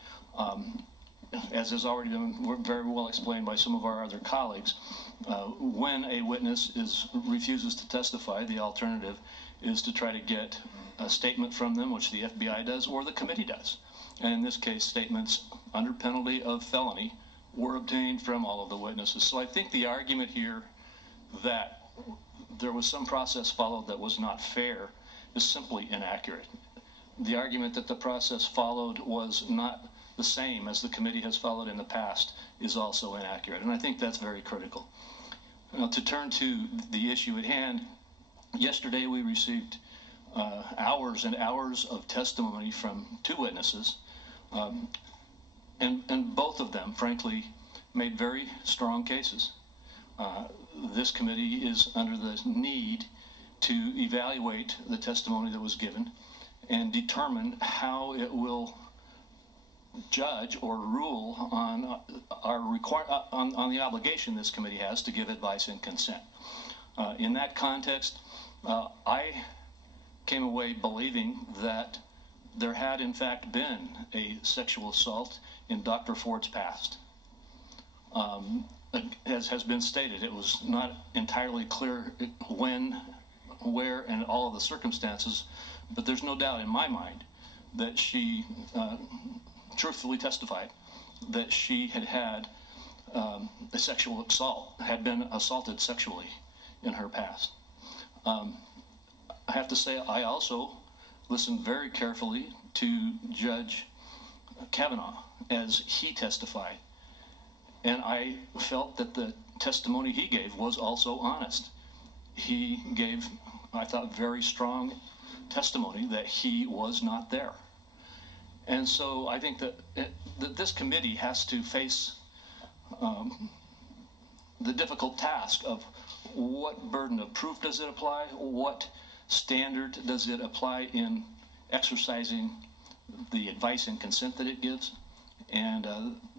As has already been very well explained by some of our other colleagues, when a witness refuses to testify, the alternative is to try to get a statement from them, which the FBI does or the committee does. And in this case, statements under penalty of felony were obtained from all of the witnesses. So I think the argument here that there was some process followed that was not fair is simply inaccurate. The argument that the process followed was not the same as the committee has followed in the past is also inaccurate. And I think that's very critical. Now, to turn to the issue at hand, yesterday we received hours and hours of testimony from two witnesses, and both of them, frankly, made very strong cases. This committee is under the need to evaluate the testimony that was given and determine how it will judge or rule on on the obligation this committee has to give advice and consent. In that context, I came away believing that there had in fact been a sexual assault in Dr. Ford's past. As has been stated, it was not entirely clear when, where, and all of the circumstances, but there's no doubt in my mind that she truthfully testified that she had a sexual assault, had been assaulted sexually in her past. I have to say I also listened very carefully to Judge Kavanaugh as he testified, and I felt that the testimony he gave was also honest. He gave, I thought, very strong testimony that he was not there. And so I think that this committee has to face the difficult task of what burden of proof does it apply, what standard does it apply in exercising the advice and consent that it gives, and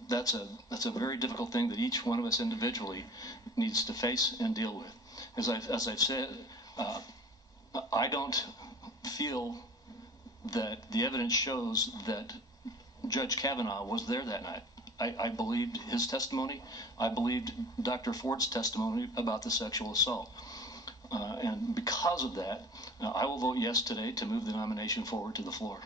that's a very difficult thing that each one of us individually needs to face and deal with. As I've said, I don't feel that the evidence shows that Judge Kavanaugh was there that night. I believed his testimony. I believed Dr. Ford's testimony about the sexual assault. And because of that, I will vote yes today to move the nomination forward to the floor.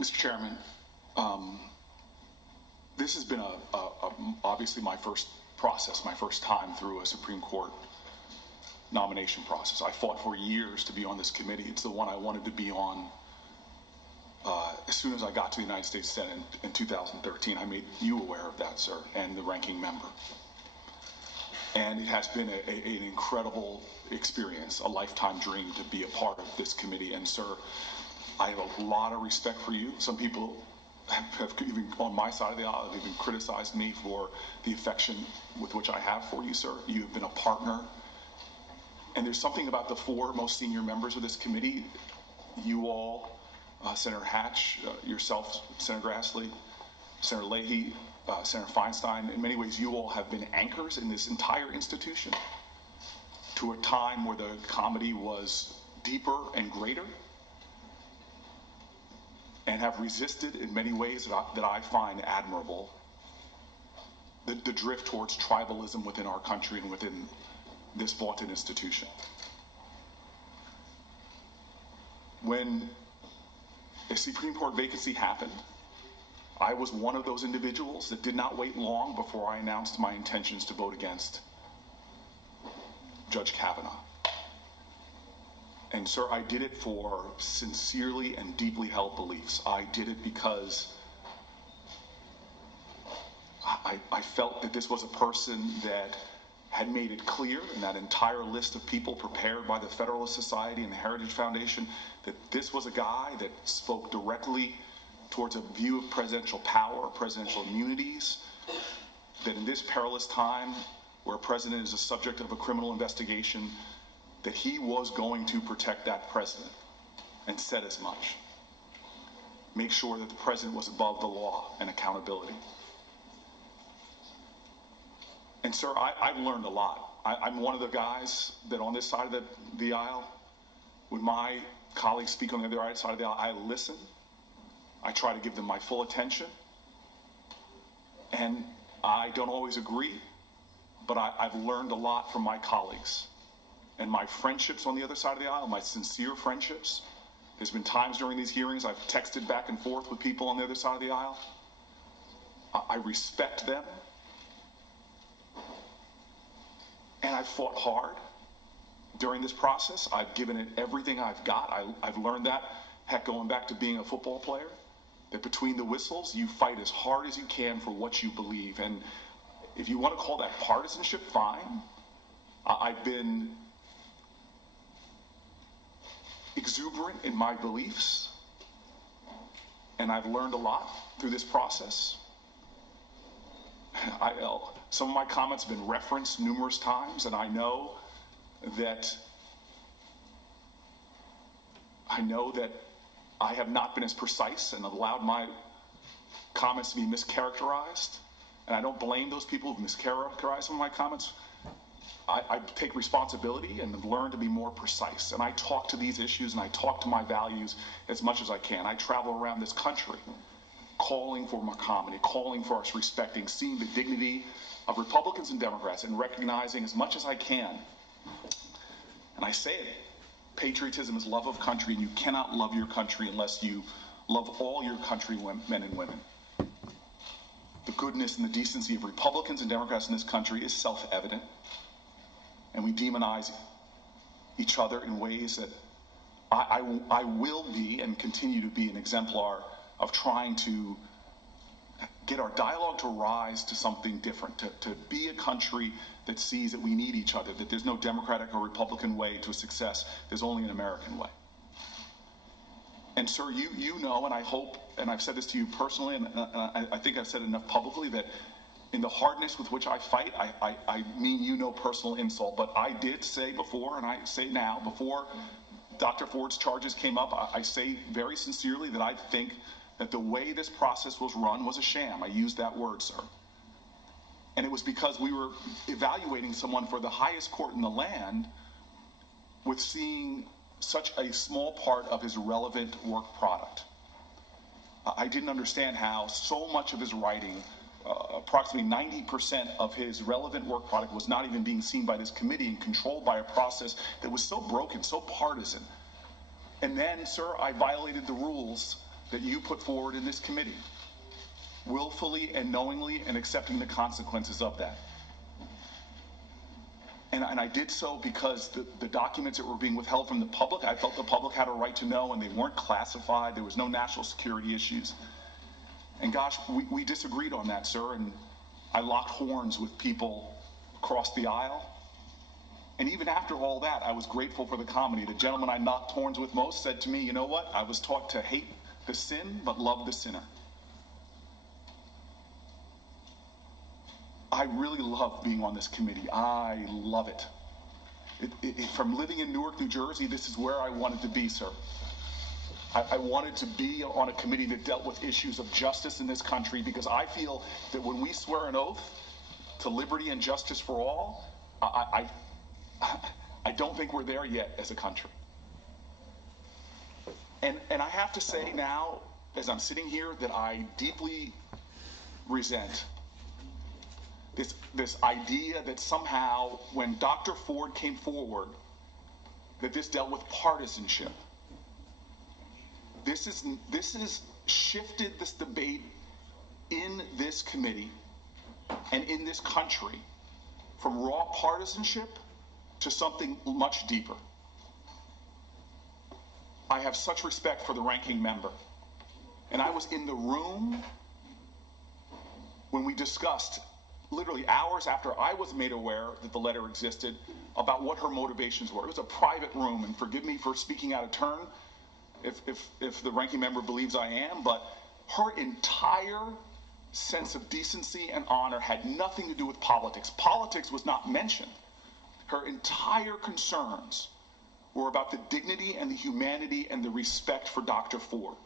Mr. Chairman, this has been obviously my first process, my first time through a Supreme Court nomination process. I fought for years to be on this committee. It's the one I wanted to be on as soon as I got to the United States Senate in 2013. I made you aware of that, sir, and the ranking member. And it has been an incredible experience, a lifetime dream to be a part of this committee. And, sir, I have a lot of respect for you. Some people have even on my side of the aisle have even criticized me for the affection with which I have for you, sir. You have been a partner. And there's something about the four most senior members of this committee, you all, Senator Hatch, yourself, Senator Grassley, Senator Leahy, Senator Feinstein. In many ways, you all have been anchors in this entire institution to a time where the comedy was deeper and greater, and have resisted in many ways that I find admirable the drift towards tribalism within our country and within this vaunted institution. When a Supreme Court vacancy happened, I was one of those individuals that did not wait long before I announced my intentions to vote against Judge Kavanaugh. And sir, I did it for sincerely and deeply held beliefs. I did it because I felt that this was a person that had made it clear in that entire list of people prepared by the Federalist Society and the Heritage Foundation that this was a guy that spoke directly towards a view of presidential power, presidential immunities, that in this perilous time where a president is a subject of a criminal investigation, that he was going to protect that president, and said as much. Make sure that the president was above the law and accountability. And sir, I've learned a lot. I'm one of the guys that on this side of the aisle, when my colleagues speak on the other side of the aisle, I listen. I try to give them my full attention. And I don't always agree, but I've learned a lot from my colleagues. And my friendships on the other side of the aisle, my sincere friendships, there's been times during these hearings I've texted back and forth with people on the other side of the aisle. I respect them. And I've fought hard during this process. I've given it everything I've got. I've learned that, heck, going back to being a football player, that between the whistles, you fight as hard as you can for what you believe. And if you want to call that partisanship, fine. I've been exuberant in my beliefs, and I've learned a lot through this process. Some of my comments have been referenced numerous times, and I know that I have not been as precise and allowed my comments to be mischaracterized, and I don't blame those people who've mischaracterized some of my comments. I take responsibility and have learned to be more precise, and I talk to these issues and I talk to my values as much as I can. I travel around this country calling for more comedy, calling for us respecting, seeing the dignity of Republicans and Democrats, and recognizing as much as I can, and I say it, patriotism is love of country, and you cannot love your country unless you love all your countrymen and women. The goodness and the decency of Republicans and Democrats in this country is self-evident, and we demonize each other in ways that I will be and continue to be an exemplar of trying to get our dialogue to rise to something different, to be a country that sees that we need each other, that there's no Democratic or Republican way to success, there's only an American way. And sir, you know, and I hope, and I've said this to you personally, and I think I've said it enough publicly, that in the hardness with which I fight, I mean you no personal insult, but I did say before, and I say now, before Dr. Ford's charges came up, I say very sincerely that I think that the way this process was run was a sham. I used that word, sir. And it was because we were evaluating someone for the highest court in the land with seeing such a small part of his relevant work product. I didn't understand how so much of his writing, approximately 90% of his relevant work product, was not even being seen by this committee and controlled by a process that was so broken, so partisan. And then, sir, I violated the rules that you put forward in this committee, willfully and knowingly, and accepting the consequences of that. And I did so because the documents that were being withheld from the public, I felt the public had a right to know, and they weren't classified. There was no national security issues. And gosh, we disagreed on that, sir, and I locked horns with people across the aisle. And even after all that, I was grateful for the comedy. The gentleman I knocked horns with most said to me, you know what? I was taught to hate the sin, but love the sinner. I really love being on this committee. I love it. From living in Newark, New Jersey, this is where I wanted to be, sir. I wanted to be on a committee that dealt with issues of justice in this country, because I feel that when we swear an oath to liberty and justice for all, I don't think we're there yet as a country. And I have to say now, as I'm sitting here, that I deeply resent this idea that somehow when Dr. Ford came forward, that this dealt with partisanship. This is shifted this debate in this committee and in this country from raw partisanship to something much deeper. I have such respect for the ranking member. And I was in the room when we discussed, literally hours after I was made aware that the letter existed, about what her motivations were. It was a private room, and forgive me for speaking out of turn if the ranking member believes I am, but her entire sense of decency and honor had nothing to do with politics. Politics was not mentioned. Her entire concerns were about the dignity and the humanity and the respect for Dr. Ford.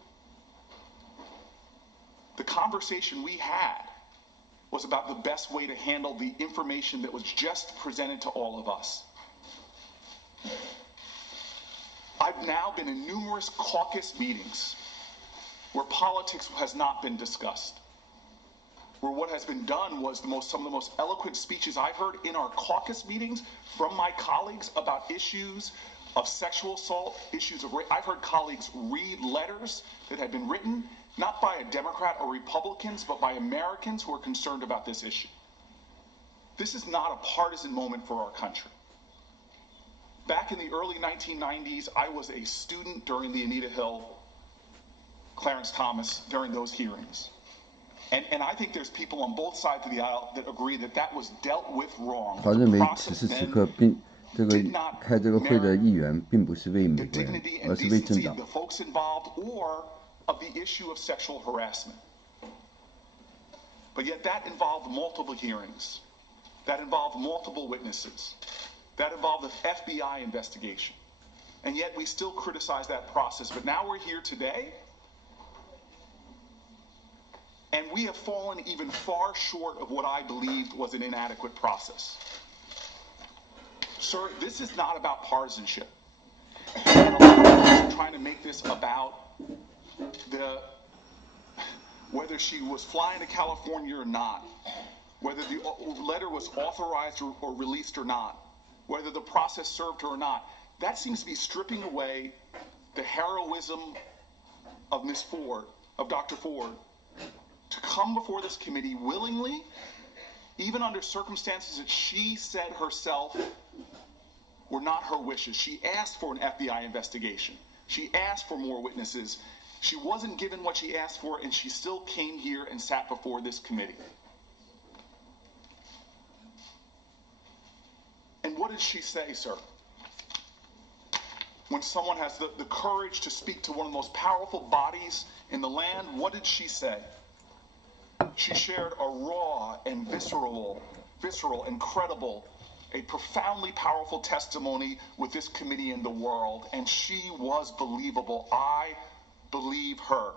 The conversation we had was about the best way to handle the information that was just presented to all of us. I've now been in numerous caucus meetings where politics has not been discussed, where what has been done was some of the most eloquent speeches I've heard in our caucus meetings from my colleagues about issues of sexual assault, issues of rape. I've heard colleagues read letters that had been written not by a Democrat or Republicans, but by Americans who are concerned about this issue. This is not a partisan moment for our country. Back in the early 1990s, I was a student during the Anita Hill, Clarence Thomas, during those hearings. And I think there's people on both sides of the aisle that agree that that was dealt with wrong. 他认为此时此刻开这个会的议员并不是为美国人，而是为政党。 of the issue of sexual harassment. But yet that involved multiple hearings. That involved multiple witnesses. That involved the FBI investigation. And yet we still criticize that process. But now we're here today, and we have fallen even far short of what I believed was an inadequate process. Sir, this is not about partisanship. And a lot of us are trying to make this about whether she was flying to California or not, whether the letter was authorized or released or not, whether the process served her or not. That seems to be stripping away the heroism of Ms. Ford, of Dr. Ford, to come before this committee willingly, even under circumstances that she said herself were not her wishes. She asked for an FBI investigation. She asked for more witnesses. She wasn't given what she asked for, and she still came here and sat before this committee. And what did she say, sir? When someone has the courage to speak to one of the most powerful bodies in the land, what did she say? She shared a raw and visceral, incredible, a profoundly powerful testimony with this committee and the world, and she was believable. I believe her.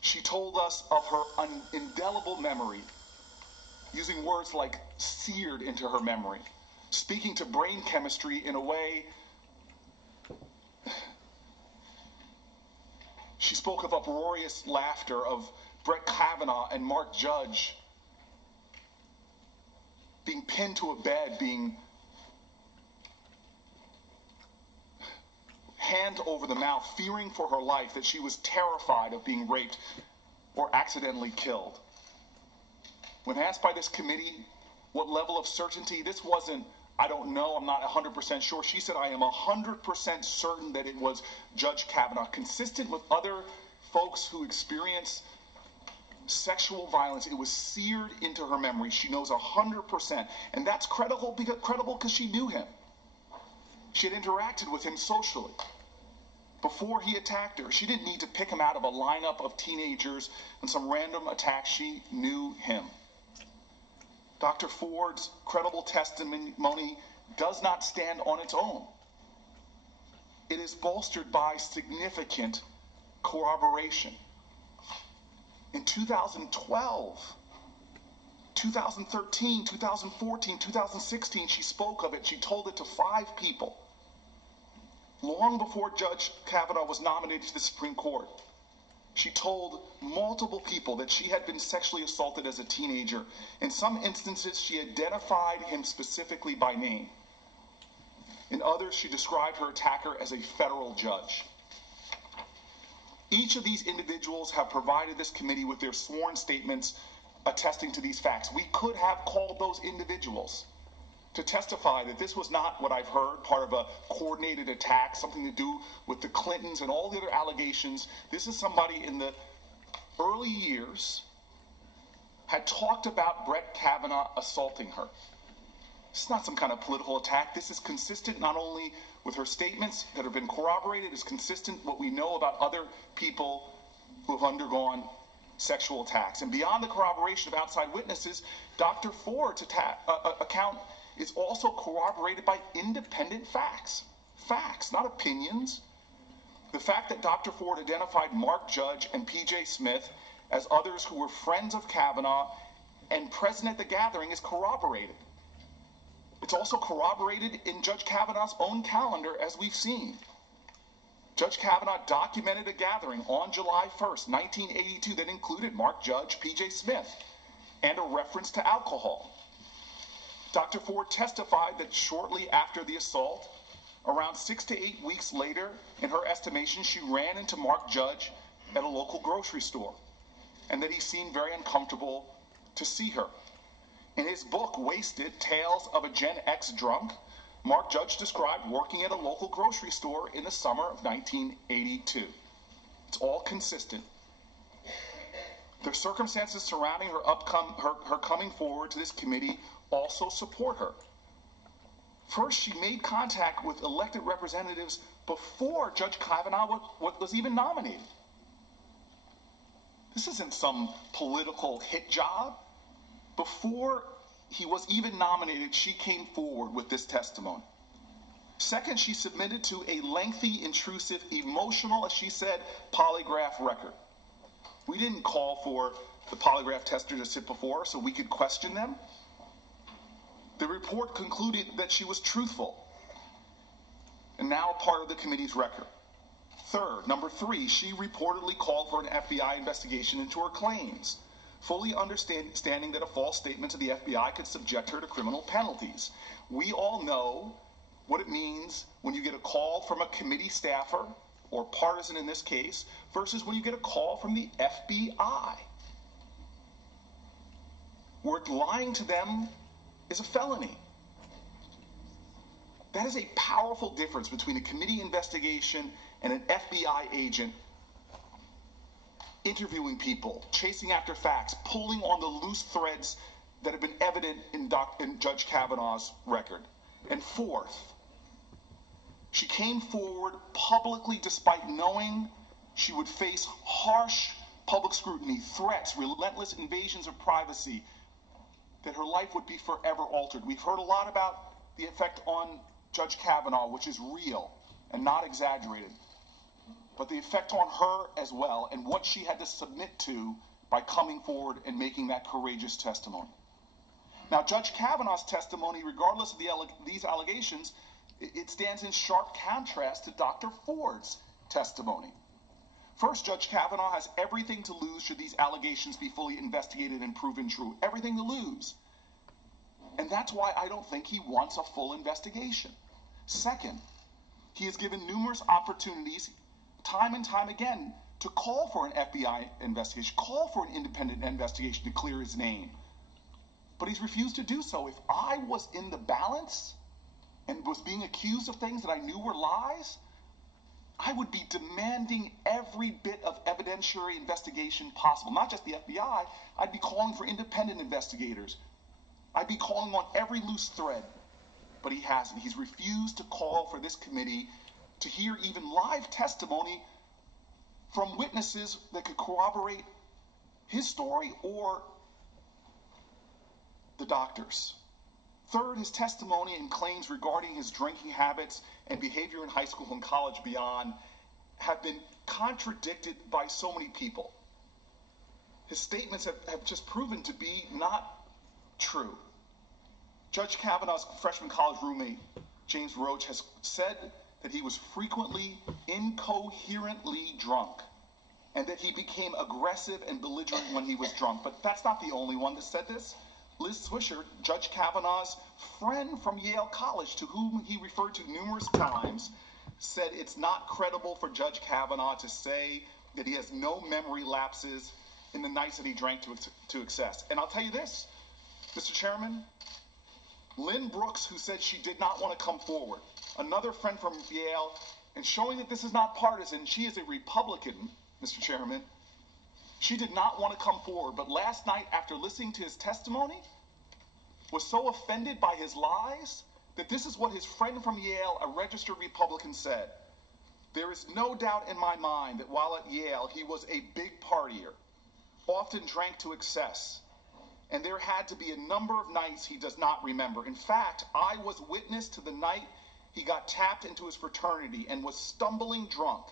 She told us of her indelible memory, using words like seared into her memory, speaking to brain chemistry in a way. She spoke of uproarious laughter of Brett Kavanaugh and Mark Judge being pinned to a bed, being hand over the mouth, fearing for her life, that she was terrified of being raped or accidentally killed. When asked by this committee what level of certainty, this wasn't, I don't know, I'm not 100% sure. She said, I am 100% certain that it was Judge Kavanaugh, consistent with other folks who experience sexual violence. It was seared into her memory. She knows 100%. And that's credible because she knew him. She had interacted with him socially before he attacked her. She didn't need to pick him out of a lineup of teenagers and some random attack. She knew him. Dr. Ford's credible testimony does not stand on its own. It is bolstered by significant corroboration. In 2012, 2013, 2014, 2016, she spoke of it. She told it to 5 people, long before Judge Kavanaugh was nominated to the Supreme Court. She told multiple people that she had been sexually assaulted as a teenager. In some instances, she identified him specifically by name. In others, she described her attacker as a federal judge. Each of these individuals have provided this committee with their sworn statements attesting to these facts. We could have called those individuals to testify that this was not what I've heard, part of a coordinated attack, something to do with the Clintons and all the other allegations. This is somebody in the early years had talked about Brett Kavanaugh assaulting her. It's not some kind of political attack. This is consistent not only with her statements that have been corroborated, it's consistent what we know about other people who have undergone sexual attacks. And beyond the corroboration of outside witnesses, Dr. Ford's account is also corroborated by independent facts. Facts, not opinions. The fact that Dr. Ford identified Mark Judge and P.J. Smith as others who were friends of Kavanaugh and present at the gathering is corroborated. It's also corroborated in Judge Kavanaugh's own calendar, as we've seen. Judge Kavanaugh documented a gathering on July 1st, 1982 that included Mark Judge, P.J. Smith, and a reference to alcohol. Dr. Ford testified that shortly after the assault, around 6 to 8 weeks later, in her estimation, she ran into Mark Judge at a local grocery store, and that he seemed very uncomfortable to see her. In his book, Wasted, Tales of a Gen X Drunk, Mark Judge described working at a local grocery store in the summer of 1982. It's all consistent. The circumstances surrounding her coming forward to this committee also support her. First, she made contact with elected representatives before Judge Kavanaugh was even nominated. This isn't some political hit job. Before he was even nominated, she came forward with this testimony. Second, she submitted to a lengthy, intrusive, emotional, as she said, polygraph record. We didn't call for the polygraph tester to sit before her so we could question them. The report concluded that she was truthful and now part of the committee's record. Third, number three, she reportedly called for an FBI investigation into her claims, fully understanding that a false statement to the FBI could subject her to criminal penalties. We all know what it means when you get a call from a committee staffer, or partisan in this case, versus when you get a call from the FBI. Where lying to them is a felony. That is a powerful difference between a committee investigation and an FBI agent interviewing people, chasing after facts, pulling on the loose threads that have been evident in Judge Kavanaugh's record. And fourth, she came forward publicly despite knowing she would face harsh public scrutiny, threats, relentless invasions of privacy, that her life would be forever altered. We've heard a lot about the effect on Judge Kavanaugh, which is real and not exaggerated, but the effect on her as well and what she had to submit to by coming forward and making that courageous testimony. Now, Judge Kavanaugh's testimony, regardless of these allegations, it stands in sharp contrast to Dr. Ford's testimony. First, Judge Kavanaugh has everything to lose should these allegations be fully investigated and proven true. Everything to lose. And that's why I don't think he wants a full investigation. Second, he has given numerous opportunities, time and time again, to call for an FBI investigation, call for an independent investigation to clear his name. But he's refused to do so. If I was in the balance and was being accused of things that I knew were lies, I would be demanding every bit of evidentiary investigation possible. Not just the FBI, I'd be calling for independent investigators. I'd be calling on every loose thread. But he hasn't. He's refused to call for this committee to hear even live testimony from witnesses that could corroborate his story or the doctor's. Third, his testimony and claims regarding his drinking habits and behavior in high school and college beyond have been contradicted by so many people. His statements have just proven to be not true. Judge Kavanaugh's freshman college roommate, James Roach, has said that he was frequently incoherently drunk. and that he became aggressive and belligerent when he was drunk. But that's not the only one that said this. Liz Swisher, Judge Kavanaugh's friend from Yale College, to whom he referred to numerous times, said it's not credible for Judge Kavanaugh to say that he has no memory lapses in the nights that he drank to excess. And I'll tell you this, Mr. Chairman, Lynn Brooks, who said she did not want to come forward, another friend from Yale, and showing that this is not partisan, she is a Republican, Mr. Chairman. She did not want to come forward, but last night, after listening to his testimony, was so offended by his lies that this is what his friend from Yale, a registered Republican, said. There is no doubt in my mind that while at Yale, he was a big partier, often drank to excess, and there had to be a number of nights he does not remember. In fact, I was witness to the night he got tapped into his fraternity and was stumbling drunk,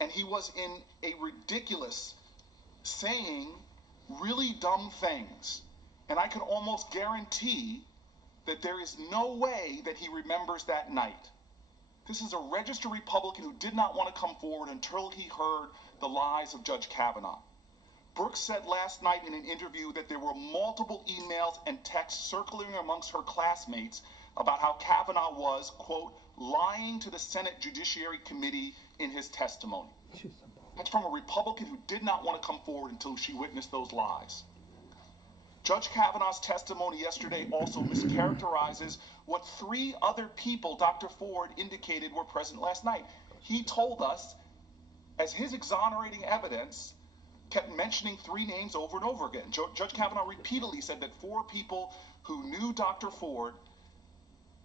and he was in a ridiculous, saying really dumb things, and I can almost guarantee that there is no way that he remembers that night. This is a registered Republican who did not want to come forward until he heard the lies of Judge Kavanaugh. Brooks said last night in an interview that there were multiple emails and texts circling amongst her classmates about how Kavanaugh was, quote, lying to the Senate Judiciary Committee in his testimony. That's from a Republican who did not want to come forward until she witnessed those lies. Judge Kavanaugh's testimony yesterday also mischaracterizes what 3 other people Dr. Ford indicated were present last night. He told us, as his exonerating evidence, kept mentioning 3 names over and over again. Judge Kavanaugh repeatedly said that 4 people who knew Dr. Ford,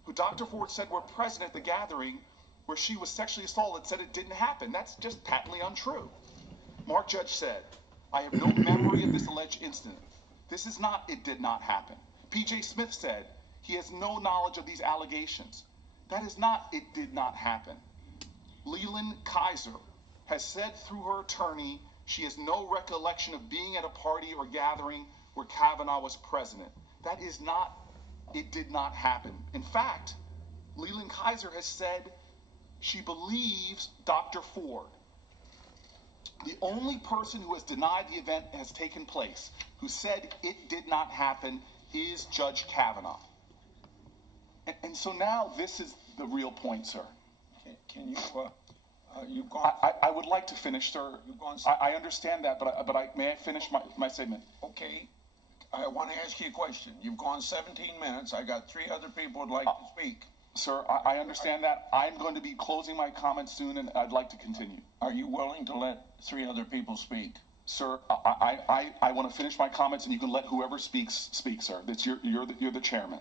who Dr. Ford said were present at the gathering where she was sexually assaulted, said it didn't happen. That's just patently untrue. Mark Judge said, I have no memory of this alleged incident. This is not, it did not happen. P.J. Smith said he has no knowledge of these allegations. That is not, it did not happen. Leland Kaiser has said through her attorney she has no recollection of being at a party or gathering where Kavanaugh was president. That is not, it did not happen. In fact, Leland Kaiser has said she believes Dr. Ford. The only person who has denied the event has taken place, who said it did not happen, is Judge Kavanaugh. And so now this is the real point, sir. Can you, you've gone... I would like to finish, sir. You've gone... I understand that, but may I finish my statement? Okay. I want to ask you a question. You've gone 17 minutes. I got 3 other people who'd like to speak. Sir, I understand that. I'm going to be closing my comments soon, and I'd like to continue. Are you willing to let 3 other people speak? Sir, I want to finish my comments, and you can let whoever speaks speak, sir. That's you're the chairman.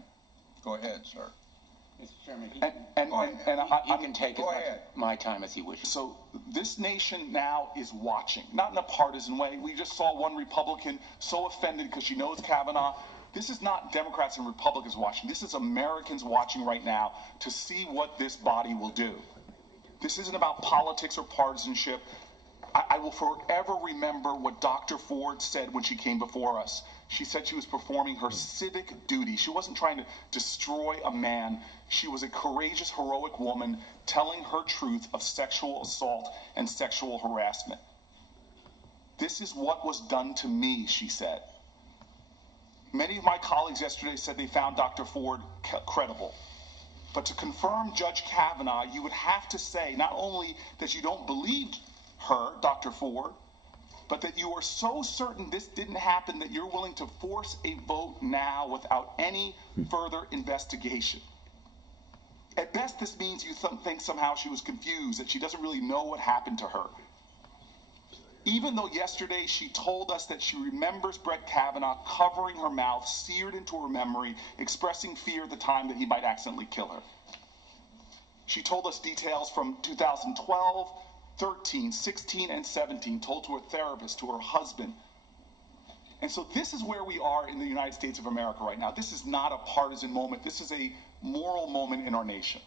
Go ahead, sir. Mr. Chairman, he can take as much my time as he wishes. So this nation now is watching, not in a partisan way. We just saw one Republican so offended because she knows Kavanaugh. This is not Democrats and Republicans watching. This is Americans watching right now to see what this body will do. This isn't about politics or partisanship. I will forever remember what Dr. Ford said when she came before us. She said she was performing her civic duty. She wasn't trying to destroy a man. She was a courageous, heroic woman telling her truth of sexual assault and sexual harassment. This is what was done to me, she said. Many of my colleagues yesterday said they found Dr. Ford credible. But to confirm Judge Kavanaugh, you would have to say not only that you don't believe her, Dr. Ford, but that you are so certain this didn't happen that you're willing to force a vote now without any further investigation. At best, this means you think somehow she was confused, that she doesn't really know what happened to her. Even though yesterday she told us that she remembers Brett Kavanaugh covering her mouth, seared into her memory, expressing fear at the time that he might accidentally kill her. She told us details from 2012, 13, 16, and 17, told to her therapist, to her husband. And so this is where we are in the United States of America right now. This is not a partisan moment. This is a moral moment in our nation.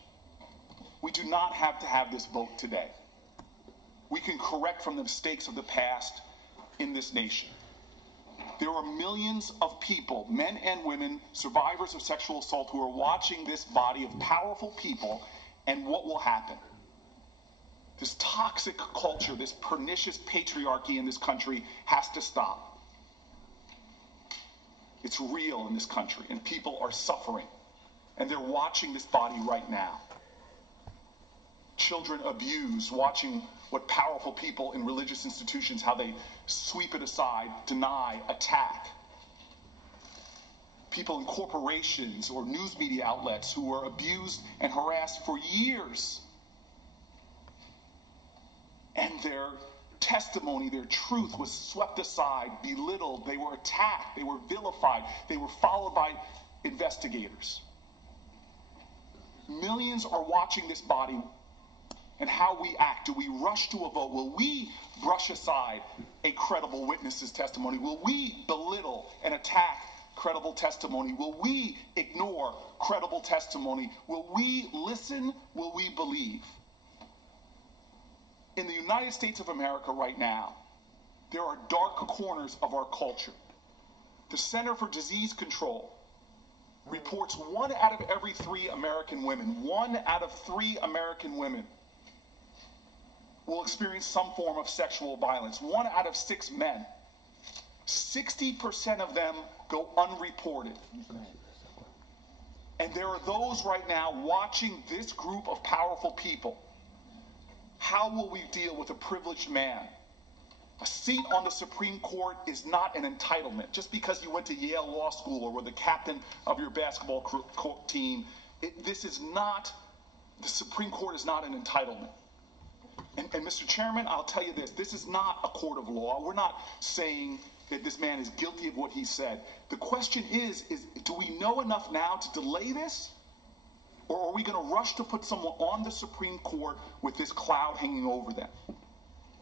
We do not have to have this vote today. We can correct from the mistakes of the past in this nation. There are millions of people, men and women, survivors of sexual assault, who are watching this body of powerful people, and what will happen? This toxic culture, this pernicious patriarchy in this country has to stop. It's real in this country, and people are suffering. And they're watching this body right now. Children abused, watching what powerful people in religious institutions, how they sweep it aside, deny, attack. People in corporations or news media outlets who were abused and harassed for years. And their testimony, their truth was swept aside, belittled. They were attacked. They were vilified. They were followed by investigators. Millions are watching this body and how we act. Do we rush to a vote? Will we brush aside a credible witness's testimony? Will we belittle and attack credible testimony? Will we ignore credible testimony? Will we listen? Will we believe? In the United States of America right now, there are dark corners of our culture. The Center for Disease Control reports 1 out of every 3 American women, 1 out of 3 American women will experience some form of sexual violence. 1 out of 6 men. 60% of them go unreported. And there are those right now watching this group of powerful people. How will we deal with a privileged man? A seat on the Supreme Court is not an entitlement. Just because you went to Yale Law School or were the captain of your basketball team, this is not, the Supreme Court is not an entitlement. And Mr. Chairman, I'll tell you this is not a court of law. We're not saying that this man is guilty of what he said. The question is do we know enough now to delay this? Or are we going to rush to put someone on the Supreme Court with this cloud hanging over them?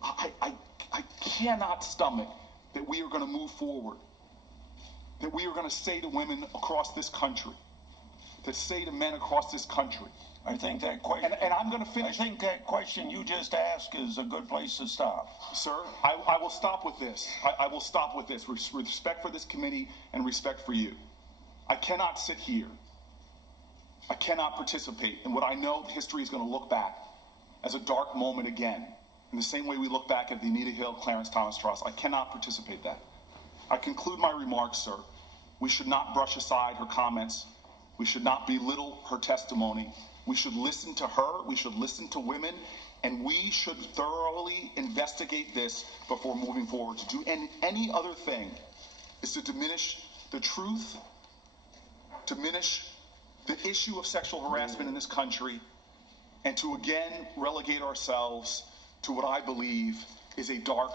I cannot stomach that we are going to move forward, that we are going to say to women across this country, to say to men across this country. I think that question, and I'm going to finish. I think that question you just asked is a good place to stop. Sir, I will stop with this. I will stop with this. With respect for this committee and respect for you. I cannot sit here. I cannot participate in what I know history is going to look back as a dark moment again, in the same way we look back at the Anita Hill, Clarence Thomas Trust. I cannot participate in that. I conclude my remarks, sir. We should not brush aside her comments. We should not belittle her testimony. We should listen to her. We should listen to women. And we should thoroughly investigate this before moving forward. To do any other thing is to diminish the truth, diminish the issue of sexual harassment in this country, and to again relegate ourselves to what I believe is a dark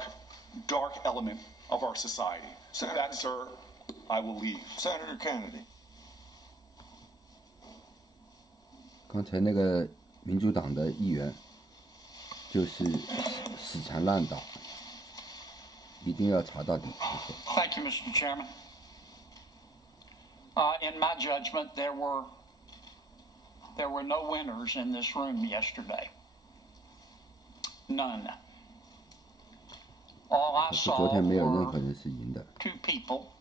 element of our society. So that, sir, I will leave. Senator Kennedy. 刚才那个民主党的议员就是死缠烂打，一定要查到底。Thank you, Mr. Chairman. In my judgment, there were no winners in this room yesterday. None. All I saw were 2 people,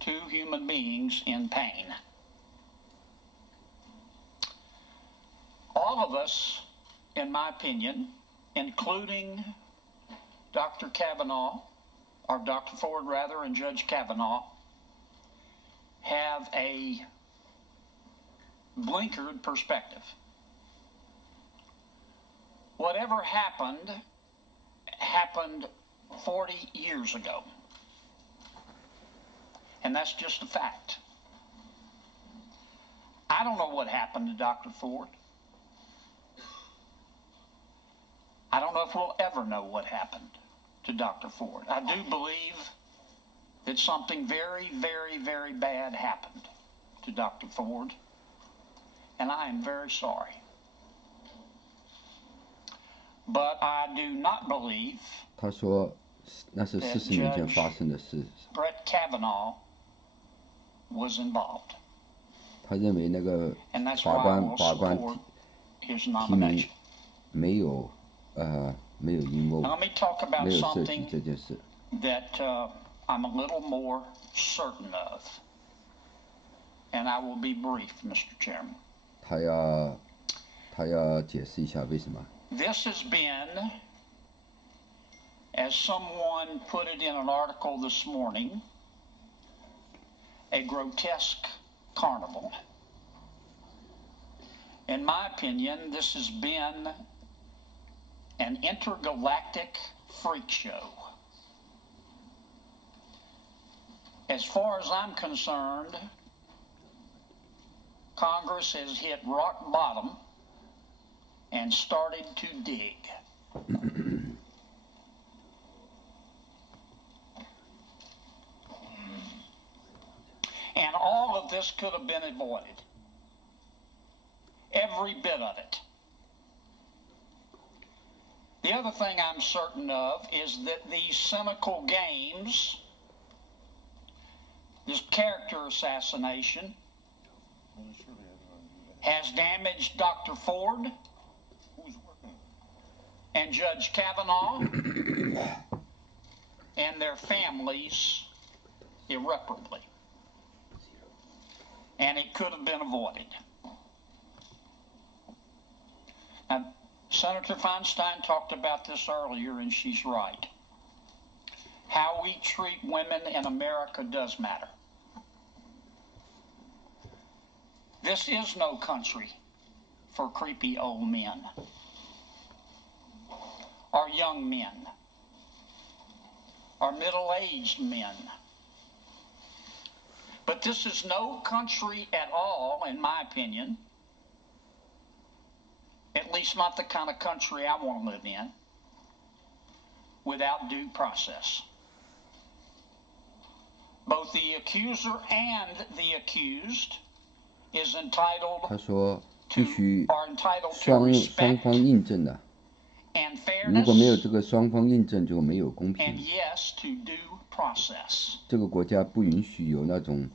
2 human beings in pain. All of us, in my opinion, including Dr. Kavanaugh, or Dr. Ford rather, and Judge Kavanaugh, have a blinkered perspective. Whatever happened 40 years ago. And that's just a fact. I don't know what happened to Dr. Ford. I don't know if we'll ever know what happened to Dr. Ford. I do believe that something very, very, very bad happened to Dr. Ford, and I am very sorry. But I do not believe 他说那是40年前发生的事。Brett Kavanaugh was involved. 他认为那个法官提名没有阴谋，没有涉及这件事。That I'm a little more certain of, and I will be brief, Mr. Chairman. 他他要解释一下为什么。This has been, as someone put it in an article this morning, a grotesque carnival. In my opinion, this has been an intergalactic freak show. As far as I'm concerned, Congress has hit rock bottom and started to dig. And all of this could have been avoided. Every bit of it. The other thing I'm certain of is that these cynical games, this character assassination, has damaged Dr. Ford and Judge Kavanaugh and their families irreparably. And it could have been avoided. Now, Senator Feinstein talked about this earlier, and she's right. How we treat women in America does matter. This is no country for creepy old men or young men or middle-aged men. But this is no country at all, in my opinion, at least not the kind of country I want to live in, without due process. Both the accuser and the accused is entitled 他说必须 are entitled to 双 respect 方印证的， and 如果没有 fairness 这个双方印证就没有公 and 平。 yes to due process. 这个国家不允许有那种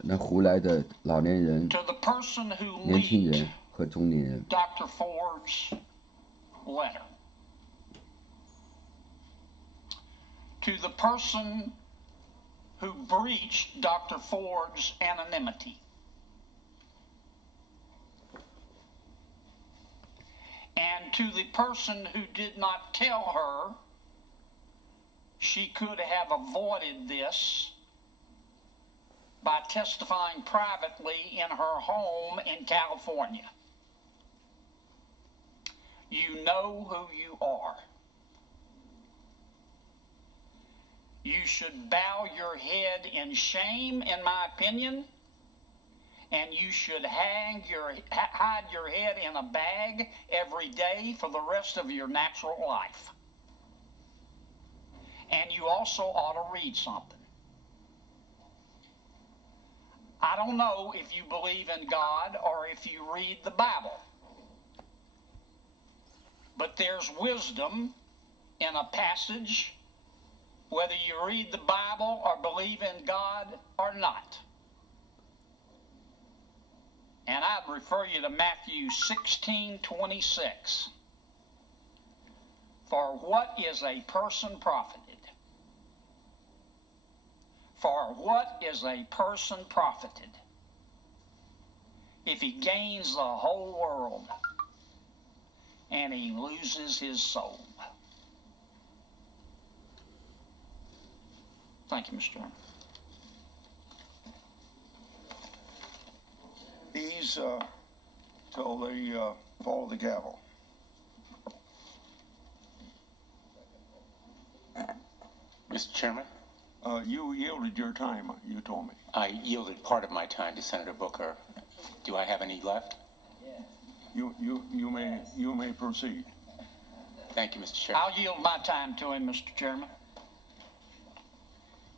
那胡来的老年人、 To the person who 年轻 leaked 人和中年人。 Dr. Ford's letter, to the person who breached Dr. Ford's anonymity, and to the person who did not tell her she could have avoided this by testifying privately in her home in California. You know who you are. You should bow your head in shame, in my opinion, and you should hide your head in a bag every day for the rest of your natural life. And you also ought to read something. I don't know if you believe in God or if you read the Bible, but there's wisdom in a passage, whether you read the Bible or believe in God or not. And I'd refer you to Matthew 16:26. For what is a person profited? For what is a person profited if he gains the whole world and he loses his soul? Thank you, Mr. Chairman. He's till the fall of the gavel. Mr. Chairman? You yielded your time, you told me. I yielded part of my time to Senator Booker. Do I have any left? You may proceed. Thank you, Mr. Chairman. I'll yield my time to him, Mr. Chairman.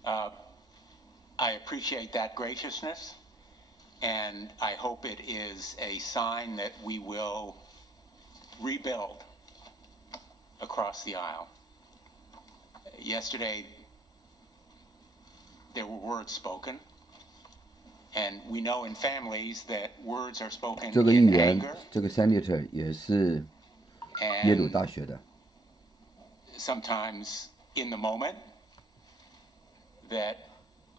I appreciate that graciousness, and I hope it is a sign that we will rebuild across the aisle. Yesterday, there were words spoken, and we know in families that words are spoken 这个议 in 员 anger, 这个 senator 也是耶鲁 and 大学的。 sometimes in the moment that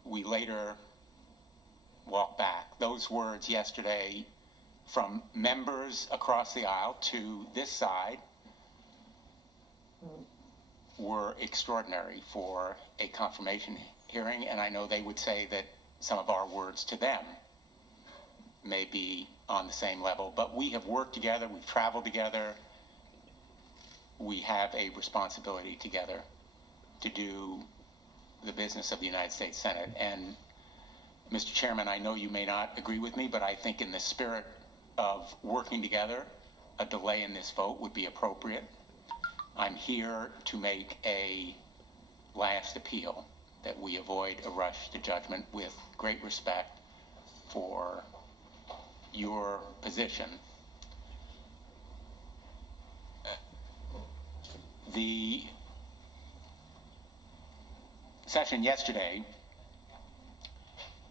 we later walk back. Those words yesterday from members across the aisle to this side were extraordinary for a confirmation hearing, and I know they would say that some of our words to them may be on the same level, but we have worked together, we've traveled together, we have a responsibility together to do the business of the United States Senate. And Mr. Chairman, I know you may not agree with me, but I think in the spirit of working together, a delay in this vote would be appropriate. I'm here to make a last appeal that we avoid a rush to judgment with great respect for your position. The session yesterday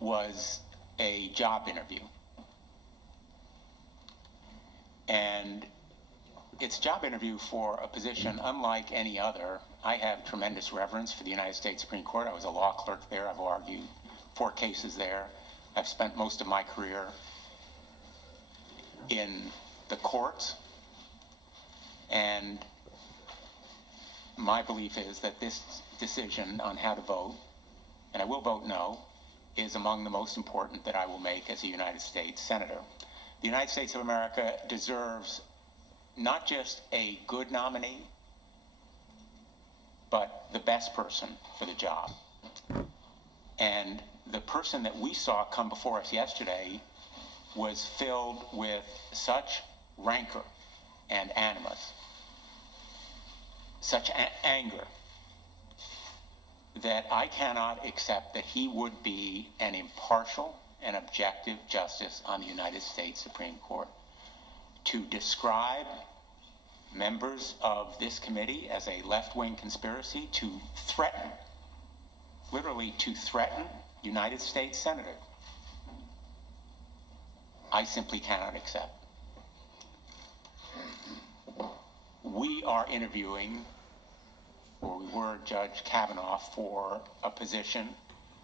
was a job interview. And it's a job interview for a position unlike any other. I have tremendous reverence for the United States Supreme Court. I was a law clerk there. I've argued 4 cases there. I've spent most of my career in the courts. And my belief is that this decision on how to vote, and I will vote no, is among the most important that I will make as a United States Senator. The United States of America deserves not just a good nominee, but the best person for the job. And the person that we saw come before us yesterday was filled with such rancor and animus, such anger, that I cannot accept that he would be an impartial and objective justice on the United States Supreme Court. To describe members of this committee as a left-wing conspiracy, to threaten, literally to threaten United States senators, I simply cannot accept. We are interviewing, or we were, Judge Kavanaugh for a position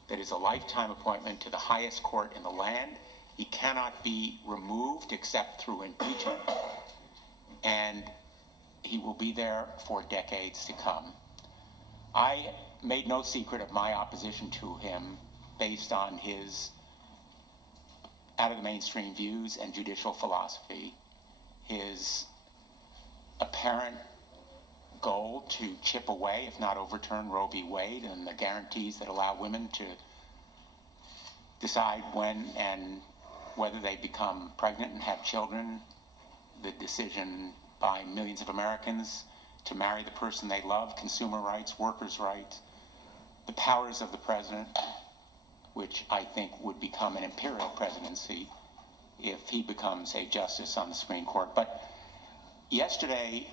that is a lifetime appointment to the highest court in the land. He cannot be removed except through impeachment, and he will be there for decades to come. I made no secret of my opposition to him based on his out-of-the-mainstream views and judicial philosophy, his apparent goal to chip away, if not overturn, Roe v. Wade and the guarantees that allow women to decide when and whether they become pregnant and have children, the decision by millions of Americans to marry the person they love, consumer rights, workers' rights, the powers of the president, which I think would become an imperial presidency if he becomes a justice on the Supreme Court. But yesterday,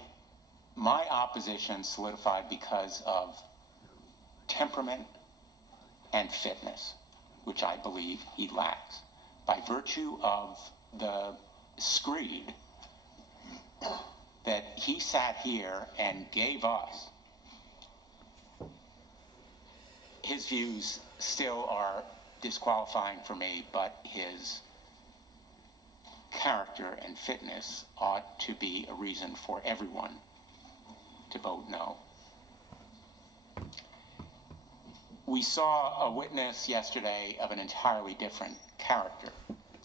my opposition solidified because of temperament and fitness, which I believe he lacks. By virtue of the screed that he sat here and gave us, his views still are disqualifying for me, but his character and fitness ought to be a reason for everyone to vote no. We saw a witness yesterday of an entirely different character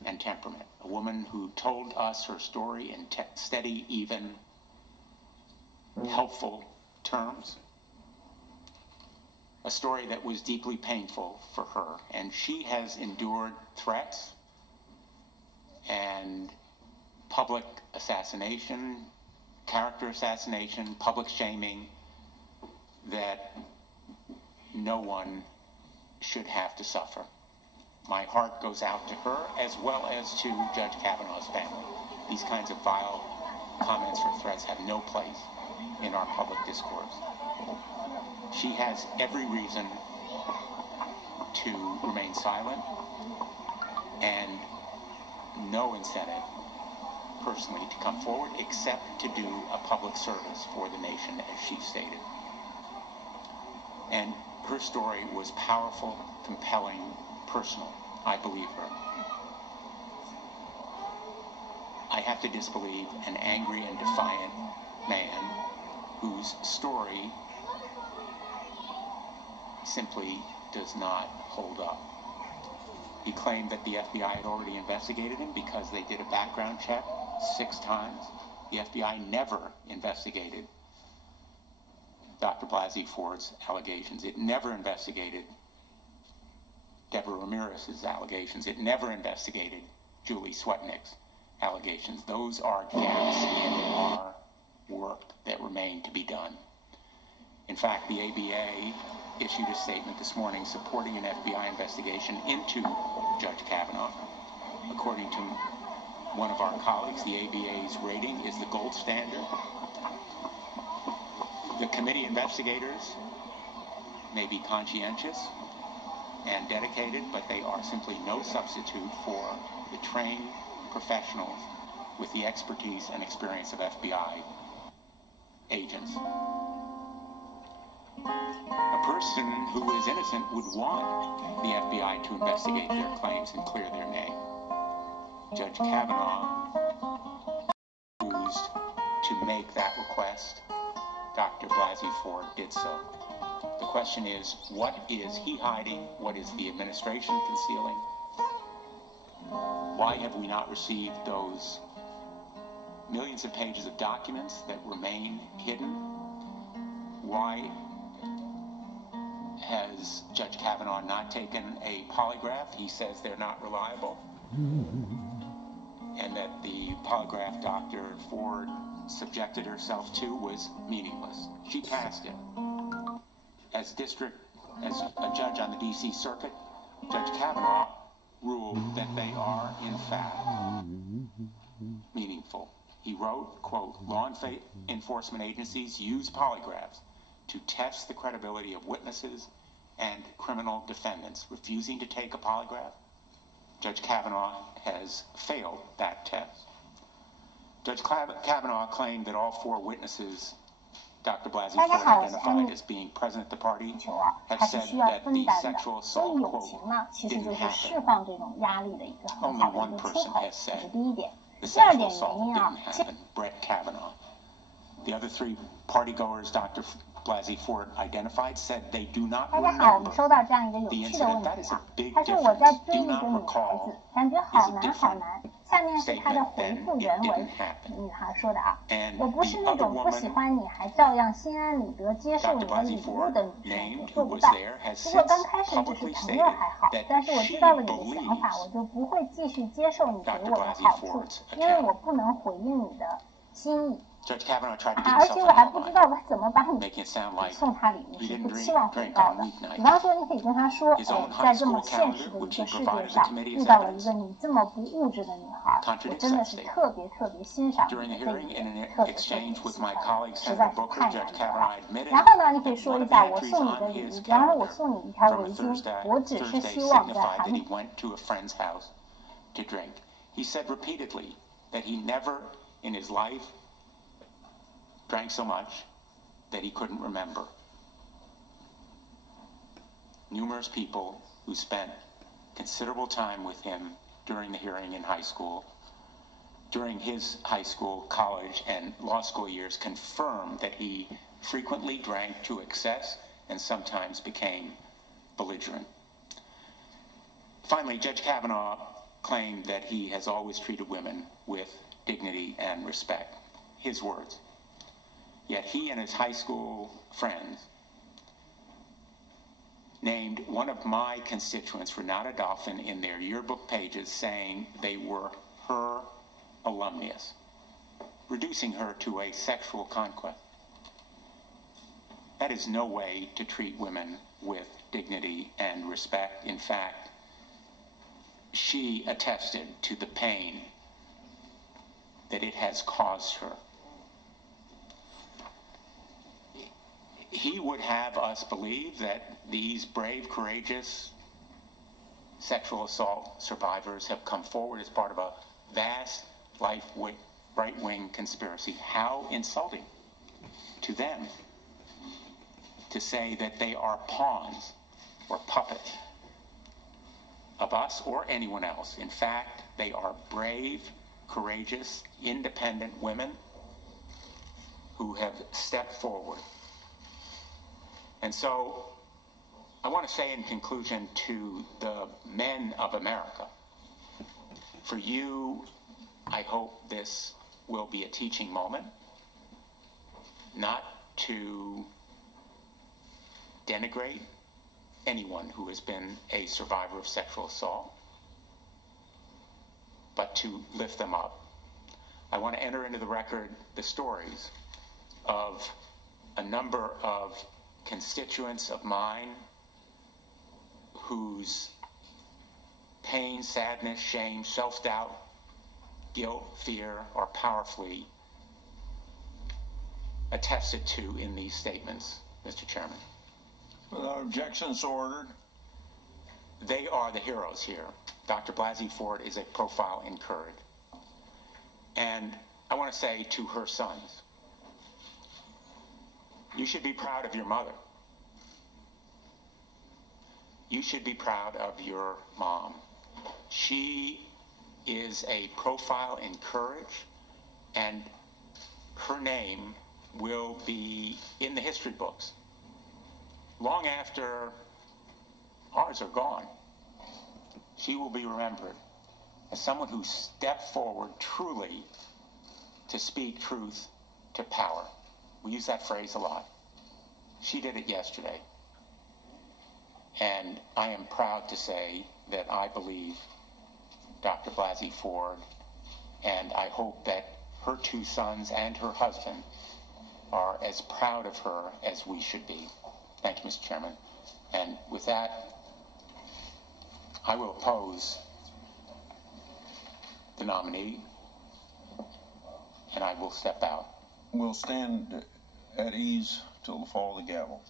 and temperament, a woman who told us her story in steady, even, helpful terms, a story that was deeply painful for her, and she has endured threats and public assassination, character assassination, public shaming that no one should have to suffer. My heart goes out to her as well as to Judge Kavanaugh's family. These kinds of vile comments or threats have no place in our public discourse. She has every reason to remain silent and no incentive personally to come forward except to do a public service for the nation, as she stated. And her story was powerful, compelling, personal. I believe her. have to disbelieve an angry and defiant man whose story simply does not hold up. He claimed that the FBI had already investigated him because they did a background check 6 times. The FBI never investigated Dr. Blasey Ford's allegations. It never investigated Deborah Ramirez's allegations. It never investigated Julie Swetnick's allegations. Those are gaps in our work that remain to be done. In fact, the ABA issued a statement this morning supporting an FBI investigation into Judge Kavanaugh. According to one of our colleagues, the ABA's rating is the gold standard. The committee investigators may be conscientious and dedicated, but they are simply no substitute for the trained professionals with the expertise and experience of FBI agents. A person who is innocent would want the FBI to investigate their claims and clear their name. Judge Kavanaugh refused to make that request. Dr. Blasey Ford did so. The question is, what is he hiding? What is the administration concealing? Why have we not received those millions of pages of documents that remain hidden? Why has Judge Kavanaugh not taken a polygraph? He says they're not reliable, and that the polygraph Dr. Ford subjected herself to was meaningless. She passed it. As a judge on the D.C. Circuit, Judge Kavanaugh ruled that they are, in fact, meaningful. He wrote, quote, law enforcement agencies use polygraphs to test the credibility of witnesses and criminal defendants. Refusing to take a polygraph, Judge Kavanaugh has failed that test. Judge Kavanaugh claimed that all 4 witnesses Dr. Blasey Ford identified as being present at the party have said that the sexual assault, quote, didn't happen. Only one person has said the sexual assault didn't happen, Brett Kavanaugh. The other 3 partygoers Dr. Blasey Ford identified said they do not remember the incident. That is a big difference. Do not recall is a different statement than it didn't happen. And the other woman Dr. Blasey Ford named, who was there, has since publicly stated that she believes Dr. Blasey Ford's account. Judge Kavanaugh tried to get himself an alibi, making it sound like he didn't drink on weeknights. His own high school calendar, which he provided the committee as evidence, contradicts that statement. During the hearing, in an exchange with my colleague Senator Booker, Judge Kavanaugh admitted that one of the entries on his calendar from a Thursday signified that he went to a friend's house to drink. He said repeatedly that he never in his life drank so much that he couldn't remember. Numerous people who spent considerable time with him during the hearing in high school, during his high school, college, and law school years, confirmed that he frequently drank to excess and sometimes became belligerent. Finally, Judge Kavanaugh claimed that he has always treated women with dignity and respect. His words. Yet he and his high school friends named one of my constituents, Renata Dolphin, in their yearbook pages, saying they were her alumnus, reducing her to a sexual conquest. That is no way to treat women with dignity and respect. In fact, she attested to the pain that it has caused her. He would have us believe that these brave, courageous sexual assault survivors have come forward as part of a vast right-wing conspiracy. How insulting to them to say that they are pawns or puppets of us or anyone else. In fact, they are brave, courageous, independent women who have stepped forward. And so I want to say in conclusion to the men of America, for you, I hope this will be a teaching moment, not to denigrate anyone who has been a survivor of sexual assault, but to lift them up. I want to enter into the record the stories of a number of constituents of mine whose pain, sadness, shame, self-doubt, guilt, fear are powerfully attested to in these statements, Mr. Chairman. Without objection, so ordered. They are the heroes here. Dr. Blasey Ford is a profile in courage. And I want to say to her sons, you should be proud of your mother. You should be proud of your mom. She is a profile in courage, and her name will be in the history books long after ours are gone. She will be remembered as someone who stepped forward truly to speak truth to power. We use that phrase a lot. She did it yesterday. And I am proud to say that I believe Dr. Blasey Ford, and I hope that her two sons and her husband are as proud of her as we should be. Thank you, Mr. Chairman. And with that, I will oppose the nominee, and I will step out. We'll stand at ease till the fall of the gavel.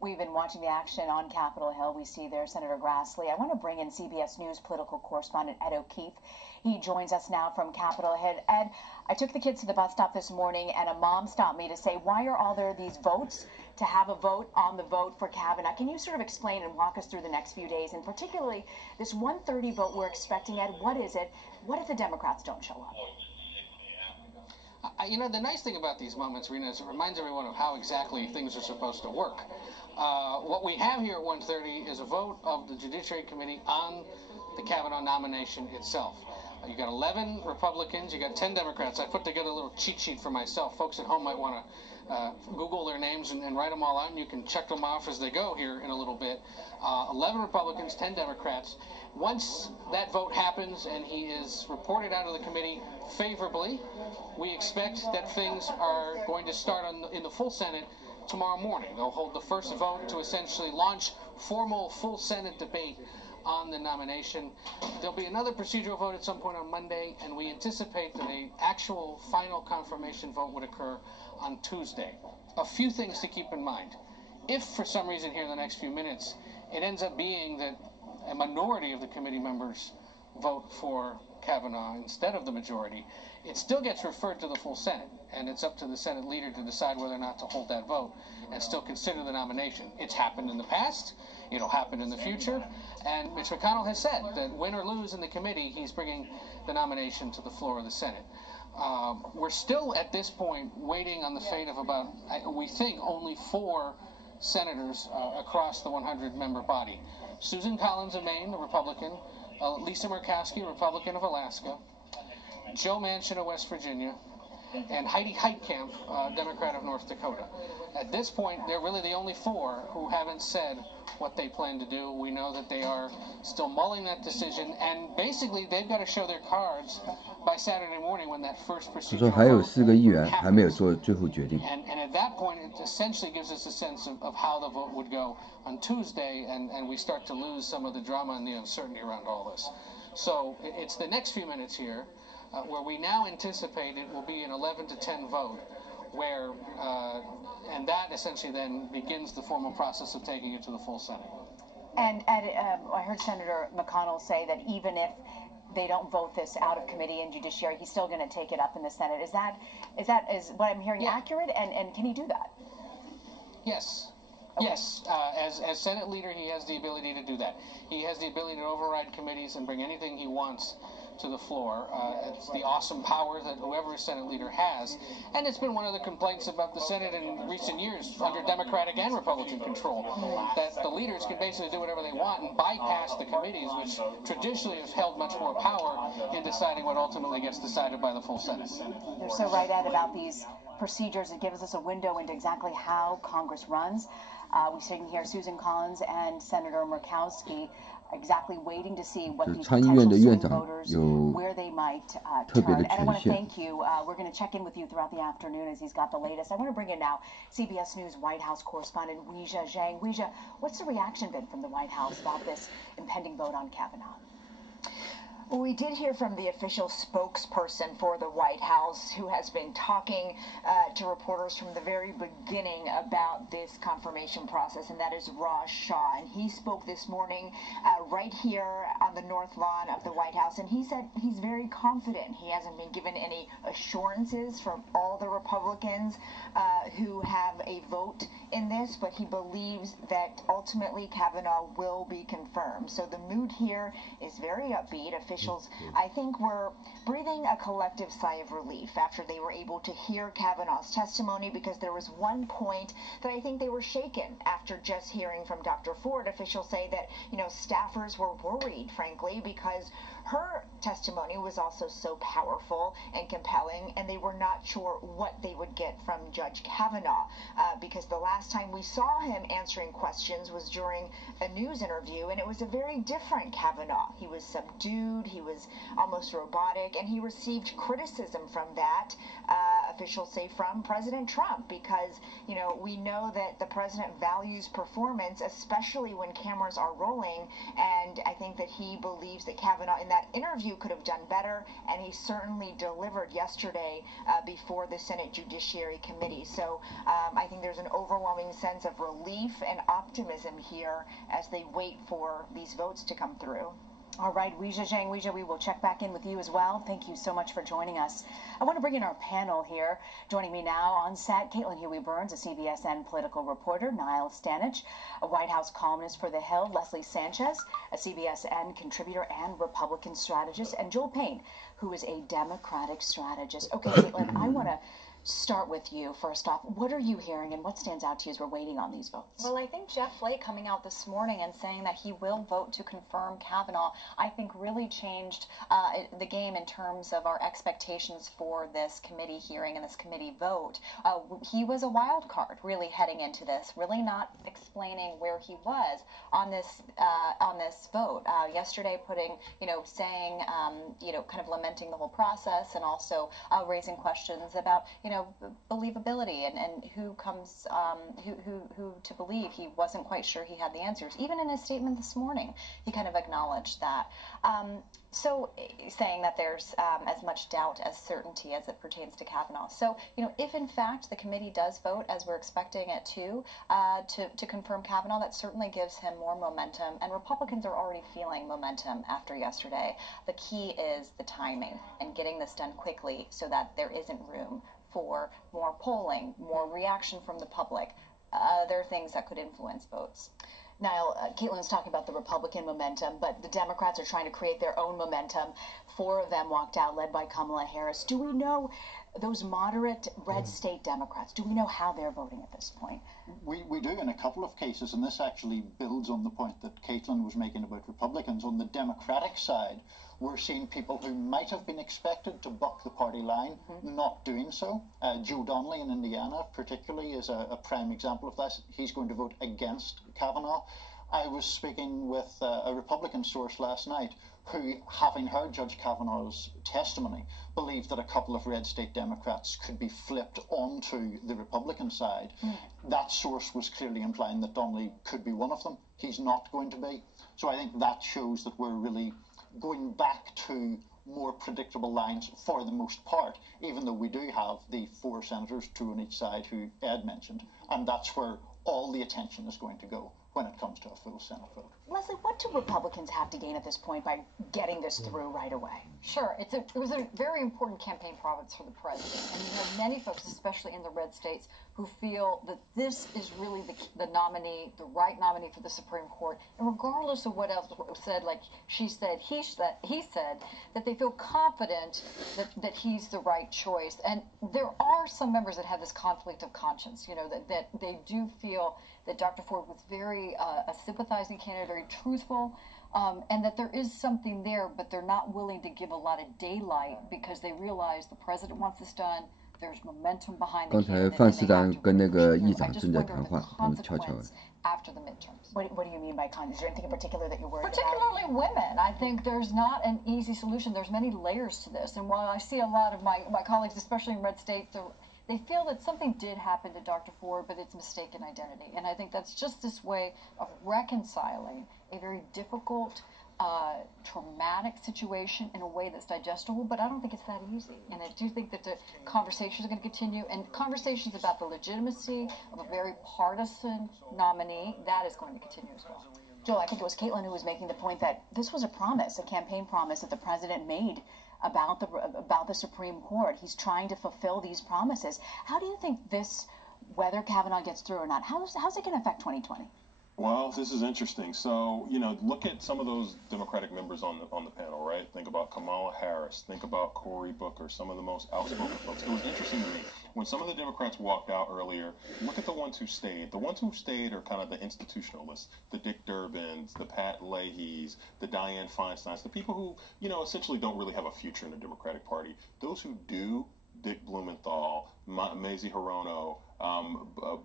We've been watching the action on Capitol Hill. We see there Senator Grassley. I want to bring in CBS News political correspondent Ed O'Keefe. He joins us now from Capitol Hill. Ed, I took the kids to the bus stop this morning, and a mom stopped me to say, why are all there these votes to have a vote on the vote for Kavanaugh? Can you sort of explain and walk us through the next few days, and particularly this 1:30 vote we're expecting, Ed? What is it? What if the Democrats don't show up? You know, the nice thing about these moments, Rena, is it reminds everyone of how exactly things are supposed to work. What we have here at 1:30 is a vote of the Judiciary Committee on the Kavanaugh nomination itself. You got 11 Republicans, you got 10 Democrats. I put together a little cheat sheet for myself. Folks at home might want to Google their names and write them all out, and you can check them off as they go here in a little bit. 11 Republicans, 10 Democrats. Once that vote happens and he is reported out of the committee favorably, we expect that things are going to start in the full Senate tomorrow morning. They'll hold the first vote to essentially launch formal full Senate debate on the nomination. There'll be another procedural vote at some point on Monday, and we anticipate that an actual final confirmation vote would occur on Tuesday. A few things to keep in mind. If for some reason here in the next few minutes it ends up being that a minority of the committee members vote for Kavanaugh instead of the majority, it still gets referred to the full Senate, and it's up to the Senate leader to decide whether or not to hold that vote and still consider the nomination. It's happened in the past, it'll happen in the future, and Mitch McConnell has said that win or lose in the committee, he's bringing the nomination to the floor of the Senate. We're still at this point waiting on the fate of about, we think, only 4 senators across the 100-member body. Susan Collins of Maine, a Republican, Lisa Murkowski, a Republican of Alaska, Joe Manchin of West Virginia, and Heidi Heitkamp, Democrat of North Dakota. At this point, they're really the only 4 who haven't said what they plan to do. We know that they are still mulling that decision, and basically they've got to show their cards by Saturday morning when that first procedural vote happens. And at that point, it essentially gives us a sense of how the vote would go on Tuesday, and we start to lose some of the drama and the uncertainty around all this. So it's the next few minutes here where we now anticipate it will be an 11-10 vote, where And that essentially then begins the formal process of taking it to the full Senate. And I heard Senator McConnell say that even if they don't vote this out of committee and judiciary, he's still going to take it up in the Senate. Is what I'm hearing accurate? And can he do that? Yes. Okay. Yes. As Senate leader, he has the ability to do that. He has the ability to override committees and bring anything he wants to the floor. It's the awesome power that whoever is Senate leader has. And it's been one of the complaints about the Senate in recent years under Democratic and Republican control, that the leaders can basically do whatever they want and bypass the committees, which traditionally have held much more power in deciding what ultimately gets decided by the full Senate. You're so right, Ed, about these procedures. It gives us a window into exactly how Congress runs. We're sitting here, Susan Collins and Senator Murkowski, exactly waiting to see what these potential swing voters, where they might turn. And I want to thank you. We're going to check in with you throughout the afternoon as he's got the latest. I want to bring in now CBS News White House correspondent Weijia Zhang. Weijia, what's the reaction been from the White House about this impending vote on Kavanaugh? Well, we did hear from the official spokesperson for the White House, who has been talking to reporters from the very beginning about this confirmation process, and that is Raj Shah. And he spoke this morning right here on the North Lawn of the White House, and he said he's very confident. He hasn't been given any assurances from all the Republicans who have a vote in this, but he believes that ultimately Kavanaugh will be confirmed. So the mood here is very upbeat. Officials, I think, were breathing a collective sigh of relief after they were able to hear Kavanaugh's testimony, because there was one point that I think they were shaken after just hearing from Dr. Ford. Officials say that, staffers were worried, frankly, because her testimony was also so powerful and compelling, and they were not sure what they would get from Judge Kavanaugh, because the last time we saw him answering questions was during a news interview, and it was a very different Kavanaugh. He was subdued, he was almost robotic, and he received criticism from that, officials say, from President Trump, because, we know that the president values performance, especially when cameras are rolling, and I think that he believes that Kavanaugh in that interview could have done better, and he certainly delivered yesterday before the Senate Judiciary Committee. So I think there's an overwhelming sense of relief and optimism here as they wait for these votes to come through. All right, Weijia Zhang. Weijia, we will check back in with you as well. Thank you so much for joining us. I want to bring in our panel here. Joining me now on set, Caitlin Huey-Burns, a CBSN political reporter, Niall Stanich, a White House columnist for The Hill, Leslie Sanchez, a CBSN contributor and Republican strategist, and Joel Payne, who is a Democratic strategist. Okay, Caitlin, I want to start with you first off. What are you hearing, and what stands out to you as we're waiting on these votes? Well, I think Jeff Flake coming out this morning and saying that he will vote to confirm Kavanaugh, I think really changed the game in terms of our expectations for this committee hearing and this committee vote. He was a wild card really heading into this, really not explaining where he was on this vote. Yesterday putting, saying, kind of lamenting the whole process, and also raising questions about, believability and who comes, who to believe. He wasn't quite sure he had the answers. Even in his statement this morning, he kind of acknowledged that. So saying that there's as much doubt as certainty as it pertains to Kavanaugh. So, if in fact the committee does vote as we're expecting it to confirm Kavanaugh, that certainly gives him more momentum. And Republicans are already feeling momentum after yesterday. The key is the timing and getting this done quickly so that there isn't room for more polling, more reaction from the public, other things that could influence votes. Niall, Caitlin's talking about the Republican momentum, but the Democrats are trying to create their own momentum. 4 of them walked out, led by Kamala Harris. Do we know those moderate red state Democrats, do we know how they're voting at this point? We do in a couple of cases, and this actually builds on the point that Caitlin was making about Republicans. On the Democratic side, we're seeing people who might have been expected to buck the party line, not doing so. Joe Donnelly in Indiana, particularly, is a prime example of this. He's going to vote against Kavanaugh. I was speaking with a Republican source last night who, having heard Judge Kavanaugh's testimony, believed that a couple of red state Democrats could be flipped onto the Republican side. That source was clearly implying that Donnelly could be one of them. He's not going to be. So I think that shows that we're really going back to more predictable lines for the most part, even though we do have the 4 senators, 2 on each side, who Ed mentioned, and that's where all the attention is going to go when it comes to a full Senate vote. Leslie, what do Republicans have to gain at this point by getting this through right away? Sure. It was a very important campaign province for the president. And you have many folks, especially in the red states, who feel that this is really the nominee, the right nominee for the Supreme Court. And regardless of what else was said, like she said, he said, that they feel confident that he's the right choice. And there are some members that have this conflict of conscience, you know, that they do feel that Dr. Ford was very a sympathizing candidate, very truthful, and that there is something there, but they're not willing to give a lot of daylight because they realize the president wants this done. There's momentum behind the candidate. 刚才范市长跟那个议长正在谈话，他们悄悄的。 After the midterms. What do you mean by conscience? Is there anything in particular that you're worried Particularly about? women. I think there's not an easy solution. There's many layers to this. And while I see a lot of my colleagues, especially in red states, they feel that something did happen to Dr. Ford, but it's mistaken identity. And I think that's just this way of reconciling a very difficult, traumatic situation in a way that's digestible, but I don't think it's that easy. And I do think that the conversations are going to continue, and conversations about the legitimacy of a very partisan nominee, that is going to continue as well. Joel, I think it was Caitlin who was making the point that this was a promise, a campaign promise that the president made about the Supreme Court. He's trying to fulfill these promises. How do you think this, whether Kavanaugh gets through or not, how's it going to affect 2020? Well, this is interesting. So, you know, look at some of those Democratic members on the panel, right? Think about Kamala Harris. Think about Cory Booker, some of the most outspoken folks. It was interesting to me. When some of the Democrats walked out earlier, look at the ones who stayed. The ones who stayed are kind of the institutionalists, the Dick Durbins, the Pat Leahys, the Dianne Feinsteins, the people who, you know, essentially don't really have a future in the Democratic Party. Those who do, Dick Blumenthal, Mazie Hirono,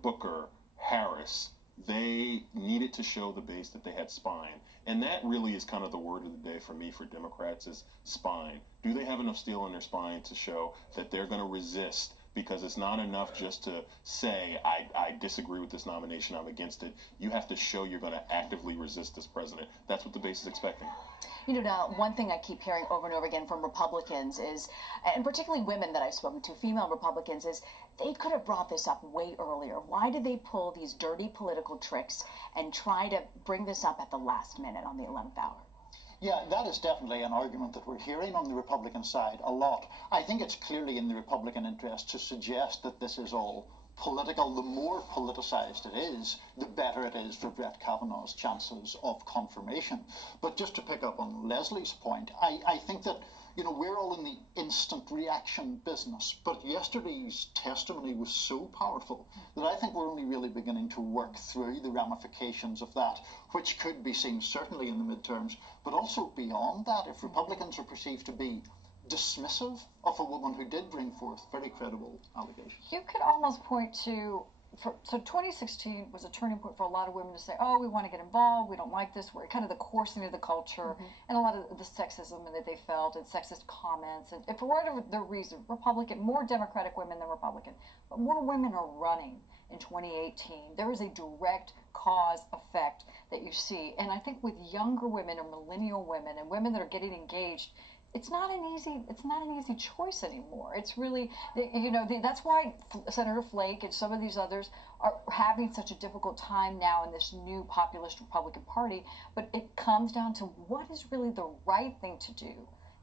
Booker, Harris, they needed to show the base that they had spine. And that really is kind of the word of the day for me for Democrats is spine. Do they have enough steel in their spine to show that they're going to resist? Because it's not enough just to say, I disagree with this nomination, I'm against it. You have to show you're going to actively resist this president. That's what the base is expecting. You know, now, one thing I keep hearing over and over again from Republicans is, and particularly women that I've spoken to, female Republicans, is they could have brought this up way earlier. Why did they pull these dirty political tricks and try to bring this up at the last minute on the 11th hour? Yeah, that is definitely an argument that we're hearing on the Republican side a lot. I think it's clearly in the Republican interest to suggest that this is all political. The more politicized it is, the better it is for Brett Kavanaugh's chances of confirmation. But just to pick up on Leslie's point, I think that, you know, we're all in the instant reaction business, but yesterday's testimony was so powerful that I think we're only really beginning to work through the ramifications of that, which could be seen certainly in the midterms, but also beyond that. If Republicans are perceived to be dismissive of a woman who did bring forth very credible allegations. You could almost point to, so 2016 was a turning point for a lot of women to say, oh, we want to get involved, we don't like this, we're kind of the coursing of the culture, and a lot of the sexism that they felt, and sexist comments, and for whatever the reason, more Democratic women than Republican, but more women are running in 2018. There is a direct cause effect that you see, and I think with younger women or millennial women and women that are getting engaged, it's not an easy choice anymore. It's really, you know, that's why Senator Flake and some of these others are having such a difficult time now in this new populist Republican Party. But it comes down to what is really the right thing to do.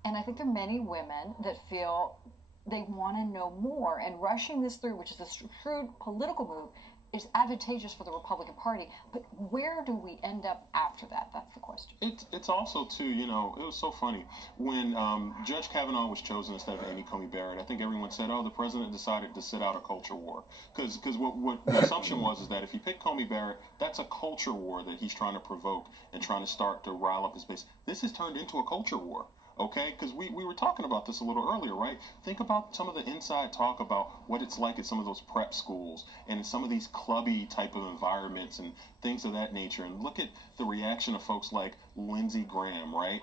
And I think there are many women that feel they want to know more. And rushing this through, which is a shrewd political move, is advantageous for the Republican Party, but where do we end up after that? That's the question. It's also, too, you know, it was so funny. When Judge Kavanaugh was chosen instead of Amy Coney Barrett, I think everyone said, oh, the president decided to sit out a culture war. Because what the assumption was is that if you pick Coney Barrett, that's a culture war that he's trying to provoke and trying to start to rile up his base. This has turned into a culture war. Okay, because we were talking about this a little earlier, right? Think about some of the inside talk about what it's like at some of those prep schools and in some of these clubby type of environments and things of that nature. And look at the reaction of folks like Lindsey Graham, right?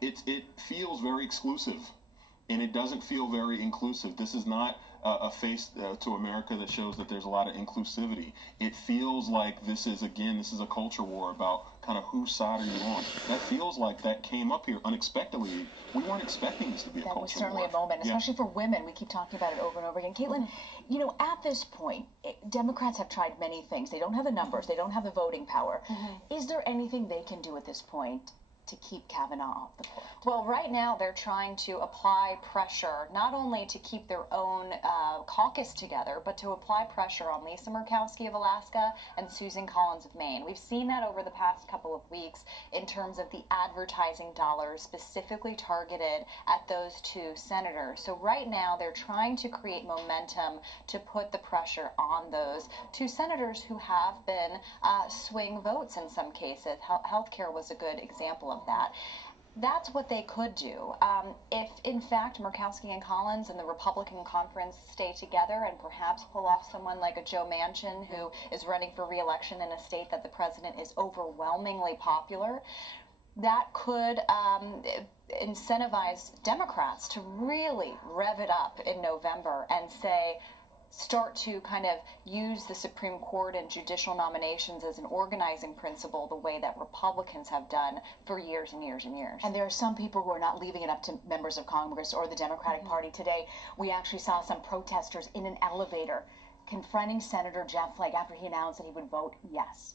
It feels very exclusive, and it doesn't feel very inclusive. This is not a face to America that shows that there's a lot of inclusivity. It feels like this is a culture war about kind of whose side are you on. That feels like that came up here unexpectedly. We weren't expecting this to be a culture war. That was certainly a moment, especially for women. We keep talking about it over and over again. Caitlin, you know, at this point, Democrats have tried many things. They don't have the numbers. They don't have the voting power. Is there anything they can do at this point to keep Kavanaugh off the court? Well, right now they're trying to apply pressure, not only to keep their own caucus together, but to apply pressure on Lisa Murkowski of Alaska and Susan Collins of Maine. We've seen that over the past couple of weeks in terms of the advertising dollars specifically targeted at those two senators. So right now they're trying to create momentum to put the pressure on those two senators who have been swing votes in some cases. Healthcare was a good example of that. That's what they could do. If, in fact, Murkowski and Collins and the Republican conference stay together and perhaps pull off someone like a Joe Manchin who is running for re-election in a state that the president is overwhelmingly popular, that could incentivize Democrats to really rev it up in November and start to kind of use the Supreme Court and judicial nominations as an organizing principle the way that Republicans have done for years and years and years. And there are some people who are not leaving it up to members of Congress or the Democratic Party. Today, we actually saw some protesters in an elevator confronting Senator Jeff Flake after he announced that he would vote yes.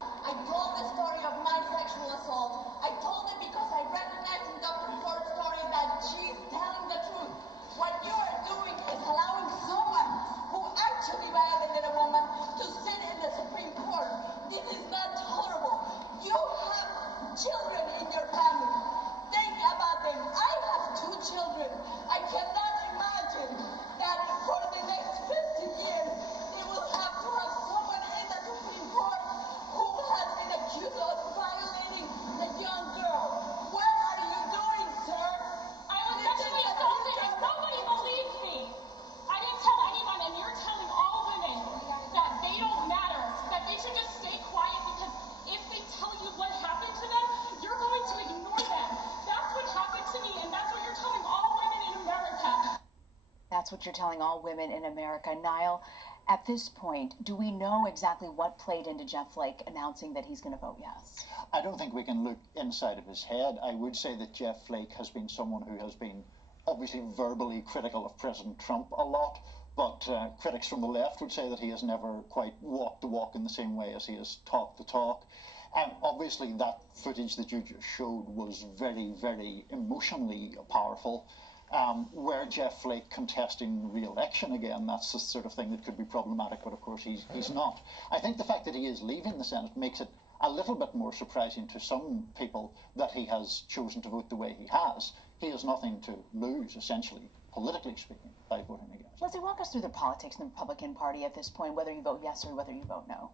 I told the story of my sexual assault. I told it because I recognized in Dr. Ford's story that she's telling the truth. What you are doing is allowing someone who actually violated a woman to sit in the Supreme Court. This is not tolerable. You have children in your family. Think about them. I have 2 children. I cannot imagine that for the next 50 years they will have to have someone in the Supreme Court who has been accused of violating a young girl. What are you doing, sir? I was sexually assaulted and nobody believes me. I didn't tell anyone, and you're telling all women that they don't matter, that they should just stay quiet because if they tell you what happened to them, you're going to ignore them. That's what happened to me, and that's what you're telling all women in America. That's what you're telling all women in America. Niall, at this point, do we know exactly what played into Jeff Flake announcing that he's going to vote yes? I don't think we can look inside of his head. I would say that Jeff Flake has been someone who has been obviously verbally critical of President Trump a lot, but critics from the left would say that he has never quite walked the walk in the same way as he has talked the talk. And obviously that footage that you just showed was very, very emotionally powerful. Were Jeff Flake contesting re-election again, that's the sort of thing that could be problematic, but of course he's not. I think the fact that he is leaving the Senate makes it a little bit more surprising to some people that he has chosen to vote the way he has. He has nothing to lose, essentially, politically speaking, by voting against. Leslie, walk us through the politics in the Republican Party at this point, whether you vote yes or whether you vote no.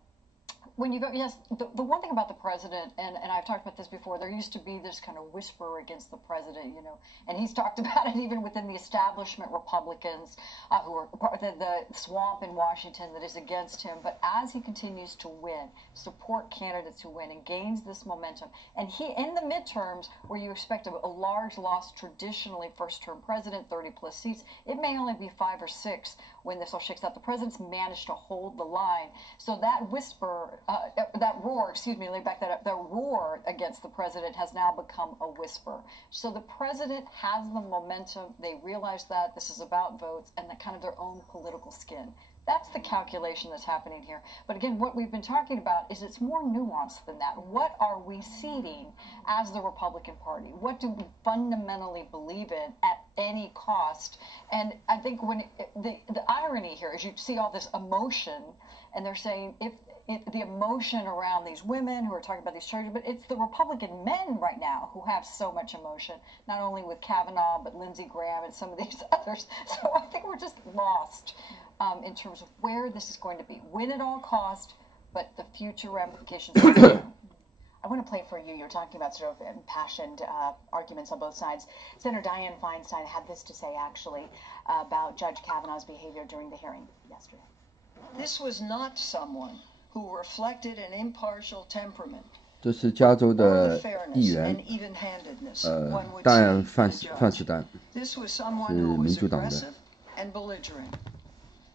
When you vote yes, the one thing about the president, and I've talked about this before, there used to be this kind of whisper against the president, you know, and he's talked about it even within the establishment Republicans who are part of the swamp in Washington that is against him. But as he continues to win, support candidates who win and gains this momentum, and he in the midterms where you expect a large loss, traditionally first-term president, 30-plus seats, it may only be 5 or 6 when this all shakes out. The president's managed to hold the line. So that whisper, that roar, excuse me, let me back that up, the roar against the president has now become a whisper. So the president has the momentum. They realize that this is about votes and that kind of their own political skin. That's the calculation that's happening here. But again, what we've been talking about is it's more nuanced than that. What are we seeding as the Republican Party? What do we fundamentally believe in at any cost? And I think when the irony here is you see all this emotion, and they're saying if the emotion around these women who are talking about these charges, but it's the Republican men right now who have so much emotion, not only with Kavanaugh, but Lindsey Graham and some of these others. So I think we're just lost in terms of where this is going to be. Win at all cost, but the future ramifications. I want to play for you. You're talking about sort of impassioned arguments on both sides. Senator Dianne Feinstein had this to say, actually, about Judge Kavanaugh's behavior during the hearing yesterday. This was not someone who reflected an impartial temperament. 这是加州的议员，戴安·范斯坦，是民主党的。and belligerent.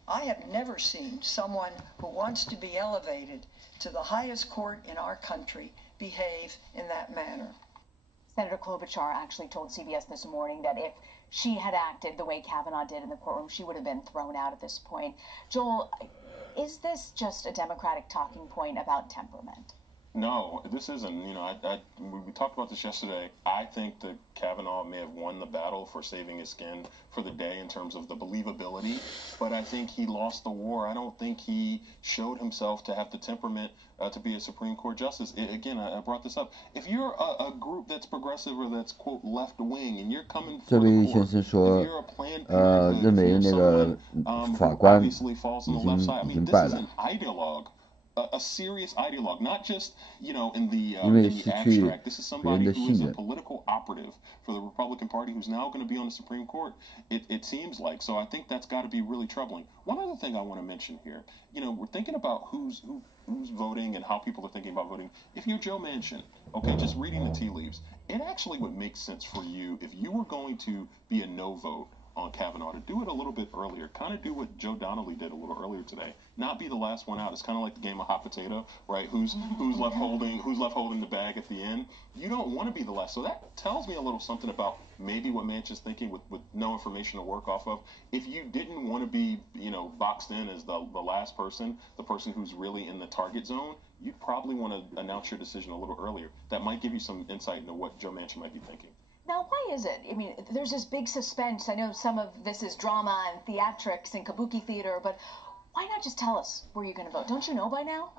I have never seen someone who wants to be elevated to the highest court in our country behave in that manner. Senator Klobuchar actually told CBS this morning that if she had acted the way Kavanaugh did in the courtroom, she would have been thrown out at this point. Joel, is this just a Democratic talking point about temperament? No, this isn't. You know, we talked about this yesterday. I think that Kavanaugh may have won the battle for saving his skin for the day in terms of the believability, but I think he lost the war. I don't think he showed himself to have the temperament to be a Supreme Court justice. Again, I brought this up. If you're a group that's progressive or that's, quote, left wing, and you're coming for the court, if you're a Planned Parenthood, if you're someone who obviously falls on the left side, I mean, this is an ideologue. A serious ideologue, not just, you know, in the abstract. This is somebody who is a political operative for the Republican Party who's now going to be on the Supreme Court, it seems like. So I think that's got to be really troubling. One other thing I want to mention here, you know, we're thinking about who's voting and how people are thinking about voting. If you're Joe Manchin, okay, just reading the tea leaves, it actually would make sense for you if you were going to be a no vote on Kavanaugh to do it a little bit earlier. Kind of do what Joe Donnelly did a little earlier today. Not be the last one out. It's kind of like the game of hot potato, right? Who's left holding the bag at the end. You don't want to be the last. So that tells me a little something about maybe what Manchin's thinking with no information to work off of. If you didn't want to be, you know, boxed in as the last person, the person who's really in the target zone, you'd probably want to announce your decision a little earlier. That might give you some insight into what Joe Manchin might be thinking. Now, why is it? I mean, there's this big suspense. I know some of this is drama and theatrics and kabuki theater, but why not just tell us where you're going to vote? Don't you know by now?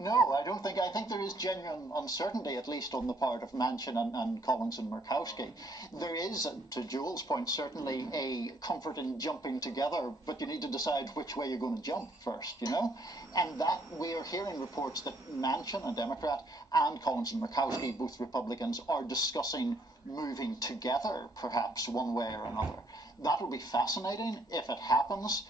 No, I don't think. I think there is genuine uncertainty, at least on the part of Manchin and Collins and Murkowski. There is, to Joel's point, certainly a comfort in jumping together, but you need to decide which way you're going to jump first, you know? And that we are hearing reports that Manchin, a Democrat, and Collins and Murkowski, both Republicans, are discussing moving together, perhaps one way or another. That will be fascinating if it happens.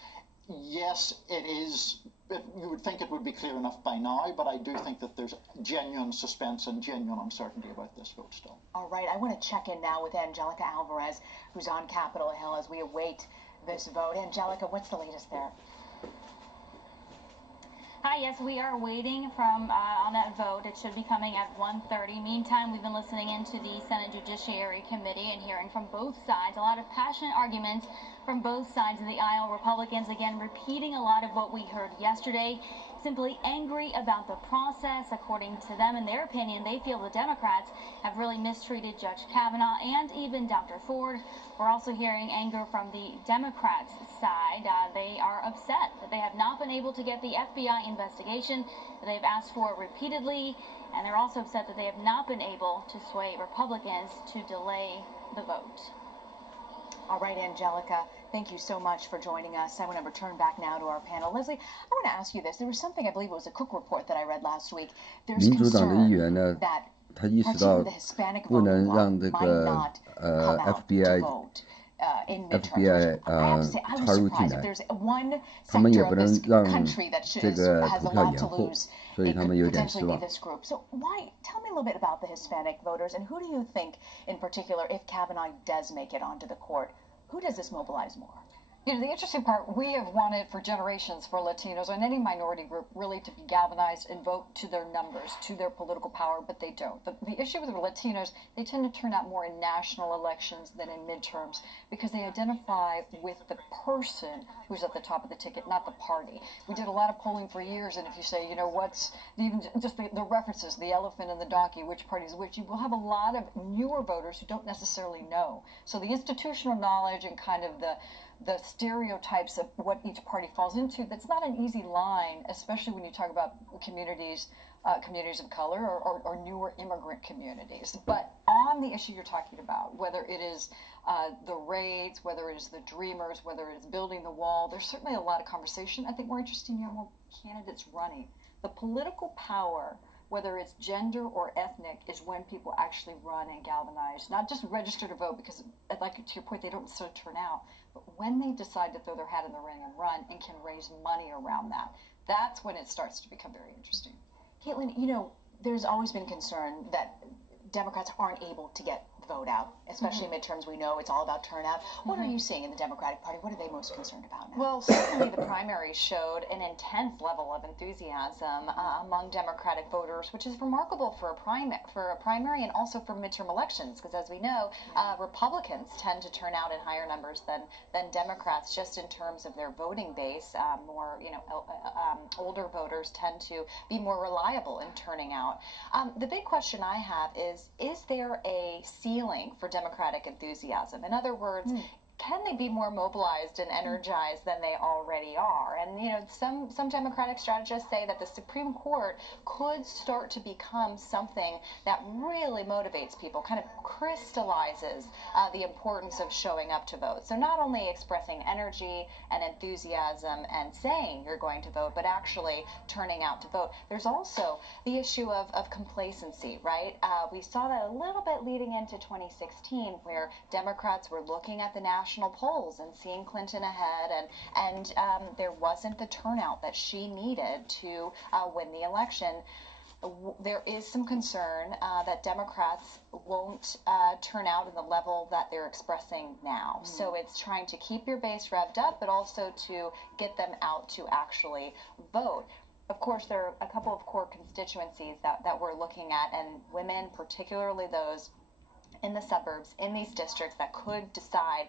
Yes, it is. You would think it would be clear enough by now, but I do think that there's genuine suspense and genuine uncertainty about this vote still. All right, I want to check in now with Angelica Alvarez, who's on Capitol Hill as we await this vote. Angelica, what's the latest there? Hi, yes, we are waiting on that vote. It should be coming at 1:30. Meantime, we've been listening into the Senate Judiciary Committee and hearing from both sides. A lot of passionate arguments from both sides of the aisle. Republicans, again, repeating a lot of what we heard yesterday, simply angry about the process. According to them, in their opinion, they feel the Democrats have really mistreated Judge Kavanaugh and even Dr. Ford. We're also hearing anger from the Democrats' side. They are upset that they have not been able to get the FBI investigation that they've asked for repeatedly, and they're also upset that they have not been able to sway Republicans to delay the vote. All right, Angelica, thank you so much for joining us. I want to return back now to our panel. Leslie, I want to ask you this. There was something, I believe it was a Cook report that I read last week. There's concern that 他意识到不能让这个FBI 插入进来，他们也不能让这个投票延后，所以他们有点失望。So why? Tell me a little bit about the Hispanic voters, and who do you think, in particular, if Kavanaugh does make it onto the court, who does this mobilize more? You know, the interesting part, we have wanted for generations for Latinos and any minority group really to be galvanized and vote to their numbers, to their political power, but they don't. The issue with the Latinos, they tend to turn out more in national elections than in midterms because they identify with the person who's at the top of the ticket, not the party. We did a lot of polling for years, and if you say, you know, what's even just the references, the elephant and the donkey, which party is which, you will have a lot of newer voters who don't necessarily know. So the institutional knowledge and kind of the stereotypes of what each party falls into, that's not an easy line, especially when you talk about communities of color or newer immigrant communities. But on the issue you're talking about, whether it is the raids, whether it is the dreamers, whether it's building the wall, there's certainly a lot of conversation. I think more interesting, you have more candidates running. The political power, whether it's gender or ethnic, is when people actually run and galvanize, not just register to vote, because, like to your point, they don't necessarily turn out, but when they decide to throw their hat in the ring and run and can raise money around that, that's when it starts to become very interesting. Caitlin, you know, there's always been concern that Democrats aren't able to get vote out, especially midterms. We know it's all about turnout. What are you seeing in the Democratic Party? What are they most concerned about now? Well, certainly the primaries showed an intense level of enthusiasm among Democratic voters, which is remarkable for a primary and also for midterm elections, because as we know, Republicans tend to turn out in higher numbers than Democrats, just in terms of their voting base. More, older voters tend to be more reliable in turning out. The big question I have is there a ceiling for Democratic enthusiasm? In other words, can they be more mobilized and energized than they already are? And, some Democratic strategists say that the Supreme Court could start to become something that really motivates people, kind of crystallizes the importance of showing up to vote. So not only expressing energy and enthusiasm and saying you're going to vote, but actually turning out to vote. There's also the issue of complacency, right? We saw that a little bit leading into 2016, where Democrats were looking at the national polls and seeing Clinton ahead, and there wasn't the turnout that she needed to win the election. There is some concern that Democrats won't turn out in the level that they're expressing now. So it's trying to keep your base revved up, but also to get them out to actually vote. Of course, there are a couple of core constituencies that we're looking at, and women, particularly those in the suburbs, in these districts that could decide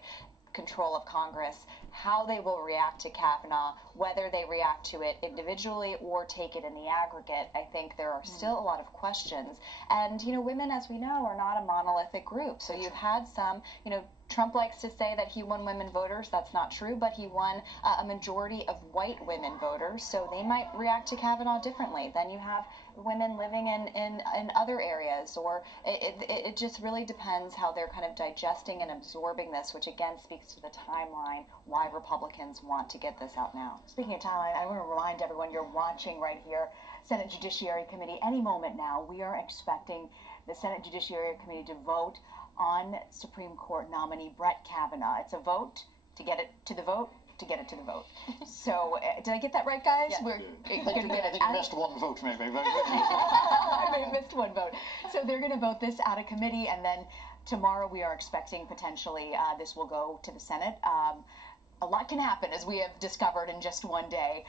control of Congress, how they will react to Kavanaugh, whether they react to it individually or take it in the aggregate. I think there are still a lot of questions. And, women, as we know, are not a monolithic group. So you've had some, Trump likes to say that he won women voters. That's not true, but he won a majority of white women voters. So they might react to Kavanaugh differently. Then you have women living in other areas, or it just really depends how they're kind of digesting and absorbing this, which again speaks to the timeline, why Republicans want to get this out now. Speaking of timeline, I want to remind everyone you're watching right here, Senate Judiciary Committee. Any moment now, we are expecting the Senate Judiciary Committee to vote on Supreme Court nominee Brett Kavanaugh. It's a vote to get it to the vote. To get it to the vote. So, did I get that right, guys? Yeah. I think you missed one vote, maybe. I may have missed one vote. So they're going to vote this out of committee, and then tomorrow we are expecting potentially this will go to the Senate. A lot can happen, as we have discovered in just one day.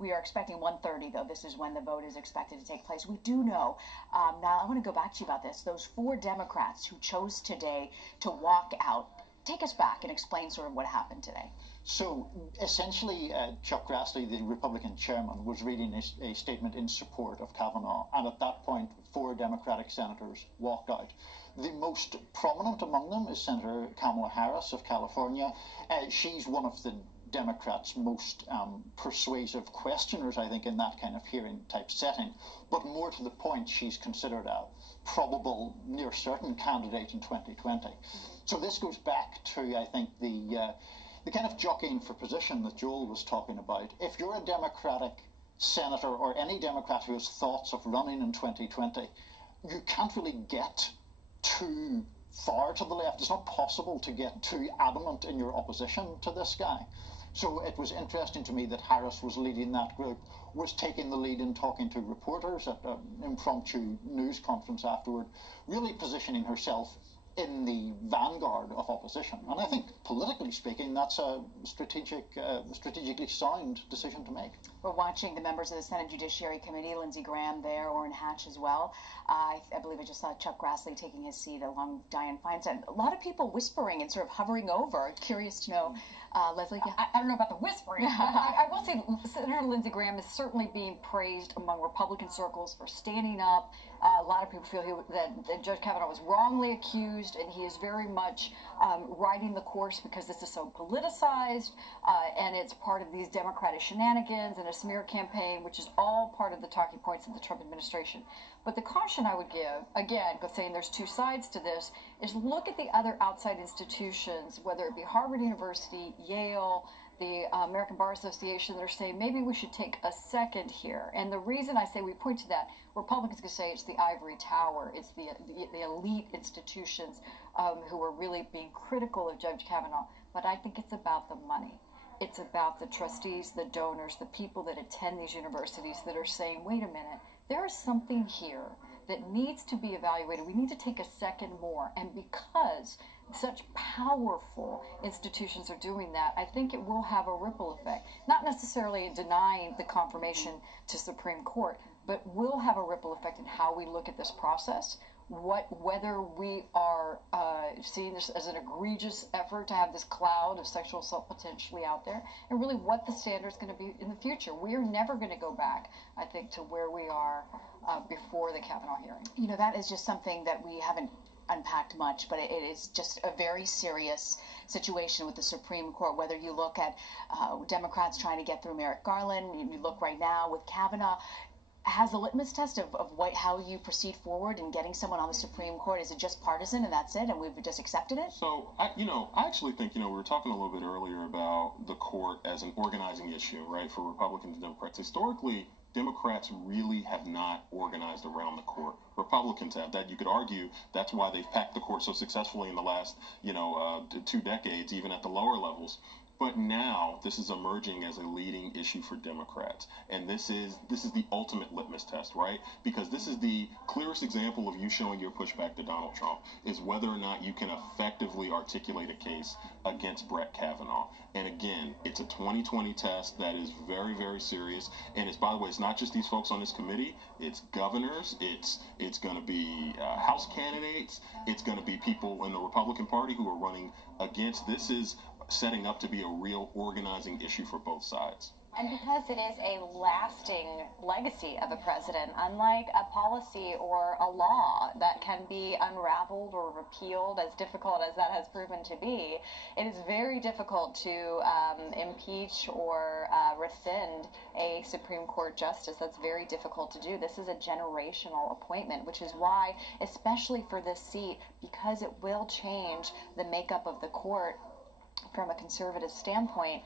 We are expecting 1:30, though. This is when the vote is expected to take place. We do know. Now, I want to go back to you about this. Those 4 Democrats who chose today to walk out. Take us back and explain sort of what happened today. So, essentially, Chuck Grassley, the Republican chairman, was reading a statement in support of Kavanaugh, and at that point, 4 Democratic senators walked out. The most prominent among them is Senator Kamala Harris of California. She's one of the Democrats' most persuasive questioners, I think, in that kind of hearing-type setting. But more to the point, she's considered a probable, near certain candidate in 2020. So this goes back to, I think, the kind of jockeying for position that Joel was talking about. If you're a Democratic senator or any Democrat who has thoughts of running in 2020, you can't really get too far to the left. It's not possible to get too adamant in your opposition to this guy. So it was interesting to me that Harris was leading that group, was taking the lead in talking to reporters at an impromptu news conference afterward, really positioning herself in the vanguard of opposition. And I think, politically speaking, that's a strategically sound decision to make. We're watching the members of the Senate Judiciary Committee, Lindsey Graham there, Orrin Hatch as well. I believe I just saw Chuck Grassley taking his seat along with Dianne Feinstein. A lot of people whispering and sort of hovering over. Curious to know, Leslie? Yeah. I don't know about the whispering. I will say Senator Lindsey Graham is certainly being praised among Republican circles for standing up. A lot of people feel that Judge Kavanaugh was wrongly accused, and he is very much riding the course because this is so politicized, and it's part of these Democratic shenanigans and a smear campaign, which is all part of the talking points of the Trump administration. But the caution I would give, again, saying there's 2 sides to this, is look at the other outside institutions, whether it be Harvard University, Yale, the American Bar Association, that are saying maybe we should take a second here. And the reason I say we point to that, Republicans could say it's the ivory tower, it's the elite institutions who are really being critical of Judge Kavanaugh. But I think it's about the money. It's about the trustees, the donors, the people that attend these universities that are saying, wait a minute, there is something here that needs to be evaluated. We need to take a second more. And because such powerful institutions are doing that, I think it will have a ripple effect. Not necessarily denying the confirmation to Supreme Court, but will have a ripple effect in how we look at this process. Whether we are seeing this as an egregious effort to have this cloud of sexual assault potentially out there, and really what the standard is going to be in the future. We are never going to go back, I think, to where we are before the Kavanaugh hearing. You know, that is just something that we haven't unpacked much, but it is just a very serious situation with the Supreme Court. Whether you look at Democrats trying to get through Merrick Garland, you look right now with Kavanaugh, has the litmus test of how you proceed forward in getting someone on the Supreme Court. Is it just partisan and that's it, and we've just accepted it? So, I actually think, we were talking a little bit earlier about the court as an organizing issue, right, for Republicans and Democrats. Historically, Democrats really have not organized around the court. Republicans have. That you could argue that's why they've packed the court so successfully in the last, 2 decades, even at the lower levels. But now this is emerging as a leading issue for Democrats, and this is the ultimate litmus test, right? Because this is the clearest example of you showing your pushback to Donald Trump, is whether or not you can effectively articulate a case against Brett Kavanaugh. And again, it's a 2020 test that is very, very serious. And it's, by the way, it's not just these folks on this committee. It's governors. It's going to be House candidates. It's going to be people in the Republican Party who are running against. This is setting up to be a real organizing issue for both sides. And because it is a lasting legacy of a president, unlike a policy or a law that can be unraveled or repealed, as difficult as that has proven to be, it is very difficult to impeach or rescind a Supreme Court justice. That's very difficult to do. This is a generational appointment, which is why, especially for this seat, because it will change the makeup of the court from a conservative standpoint,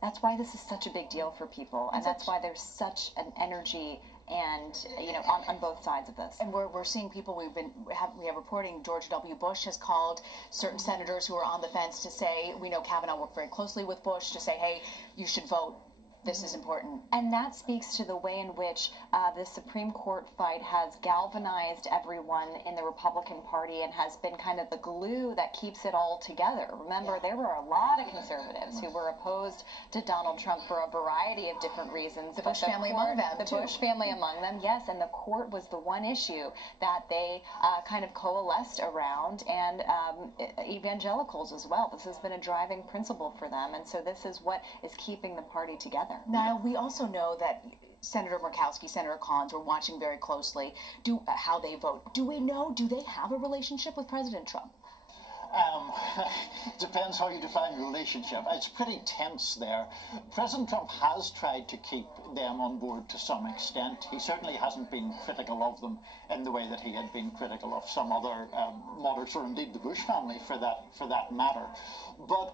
that's why this is such a big deal for people, and that's why there's such an energy and on both sides of this. And we're seeing people we have reporting. George W. Bush has called certain senators who are on the fence to say, we know Kavanaugh worked very closely with Bush, to say, hey, you should vote. This is important. And that speaks to the way in which the Supreme Court fight has galvanized everyone in the Republican Party and has been kind of the glue that keeps it all together. Remember, there were a lot of conservatives who were opposed to Donald Trump for a variety of different reasons. The Bush family among them, The Bush family among them, yes. And the court was the one issue that they kind of coalesced around, and evangelicals as well. This has been a driving principle for them. And so this is what is keeping the party together. Now, we also know that Senator Murkowski, Senator Collins, we're watching very closely how they vote. Do we know, do they have a relationship with President Trump? Depends how you define relationship. It's pretty tense there. President Trump has tried to keep them on board to some extent. He certainly hasn't been critical of them in the way that he had been critical of some other moderates, or indeed the Bush family for that matter. But,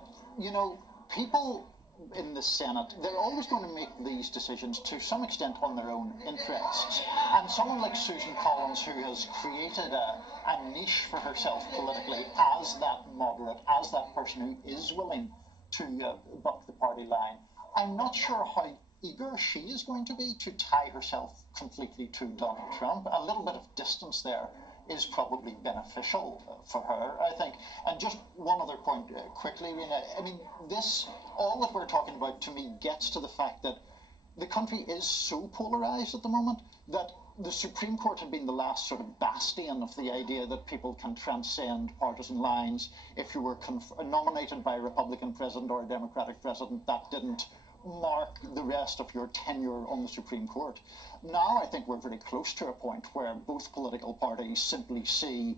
people in the Senate, they're always going to make these decisions to some extent on their own interests. And someone like Susan Collins, who has created a niche for herself politically as that moderate, as that person who is willing to buck the party line, I'm not sure how eager she is going to be to tie herself completely to Donald Trump. A little bit of distance there is probably beneficial for her, I think. And just one other point quickly, Rena. I mean, all that we're talking about, to me, gets to the fact that the country is so polarized at the moment that the Supreme Court had been the last sort of bastion of the idea that people can transcend partisan lines. If you were nominated by a Republican president or a Democratic president, that didn't mark the rest of your tenure on the Supreme Court. Now I think we're very close to a point where both political parties simply see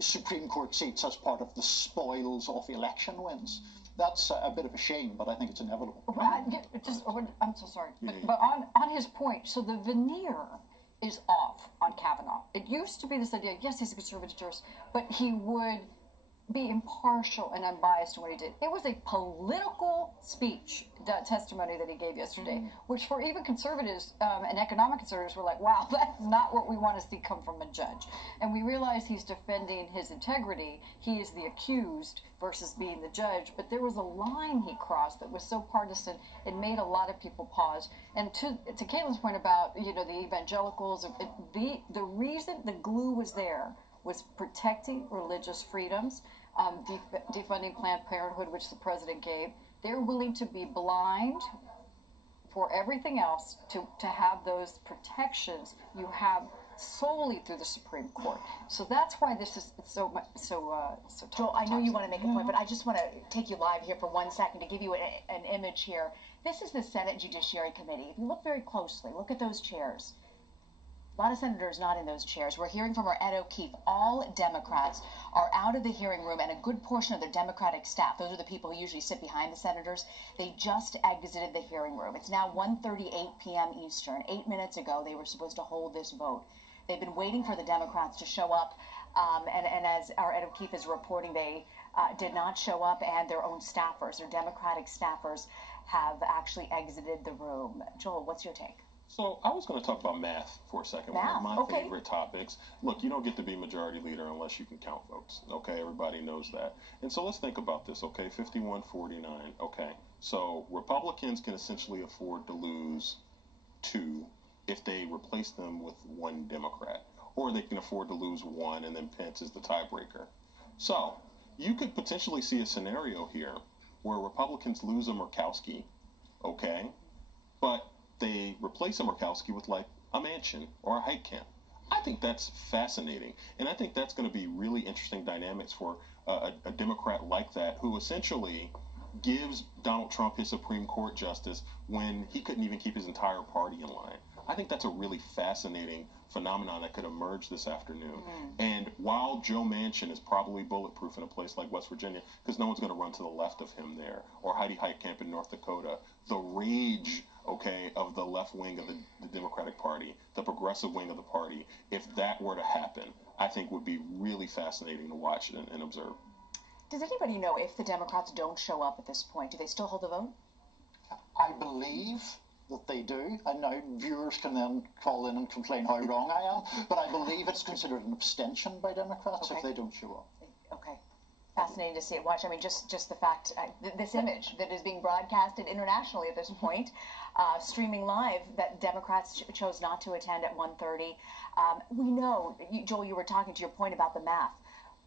Supreme Court seats as part of the spoils of election wins. That's a bit of a shame, but I think it's inevitable. I'm so sorry. But on his point, so the veneer is off on Kavanaugh. It used to be this idea, yes, he's a conservative jurist, but he would be impartial and unbiased in what he did. It was a political speech, that testimony that he gave yesterday, which for even conservatives and economic conservatives were like, wow, that's not what we want to see come from a judge. And we realize he's defending his integrity. He is the accused versus being the judge. But there was a line he crossed that was so partisan, it made a lot of people pause. And to Caitlin's point about, you know, the evangelicals, the reason the glue was there was protecting religious freedoms, defunding Planned Parenthood, which the president gave. They're willing to be blind for everything else to have those protections you have solely through the Supreme Court. So that's why this is so Joel, I know you want to make a point, but I just want to take you live here for 1 second to give you an image here. This is the Senate Judiciary Committee. If you look very closely, look at those chairs. A lot of senators not in those chairs. We're hearing from our Ed O'Keefe. All Democrats are out of the hearing room, and a good portion of the Democratic staff, those are the people who usually sit behind the senators, they just exited the hearing room. It's now 1:38 p.m. Eastern. 8 minutes ago, they were supposed to hold this vote. They've been waiting for the Democrats to show up, and as our Ed O'Keefe is reporting, they did not show up, and their own staffers, their Democratic staffers, have actually exited the room. Joel, what's your take? So I was going to talk about math for a second. Math, one of my favorite topics. Look, you don't get to be majority leader unless you can count votes. Okay, everybody knows that. And so let's think about this. Okay, 51-49. Okay, so Republicans can essentially afford to lose 2 if they replace them with 1 Democrat, or they can afford to lose 1 and then Pence is the tiebreaker. So you could potentially see a scenario here where Republicans lose a Murkowski, okay, but they replace a Murkowski with like a Manchin or a Heitkamp. I think that's fascinating, and I think that's going to be really interesting dynamics for a Democrat like that, who essentially gives Donald Trump his Supreme Court justice when he couldn't even keep his entire party in line. I think that's a really fascinating phenomenon that could emerge this afternoon. And while Joe Manchin is probably bulletproof in a place like West Virginia, because no one's going to run to the left of him there, or Heidi Heitkamp in North Dakota, the rage, okay, of the left wing of the Democratic Party, the progressive wing of the party, if that were to happen, I think would be really fascinating to watch and observe. Does anybody know if the Democrats don't show up at this point, do they still hold the vote? I believe that they do. I know viewers can then call in and complain how wrong I am, but I believe it's considered an abstention by Democrats if they don't show up. Okay. Fascinating to see it. Watch, I mean, just the fact, this image that is being broadcasted internationally at this point, streaming live, that Democrats chose not to attend at 1:30. We know, Joel, you were talking to your point about the math.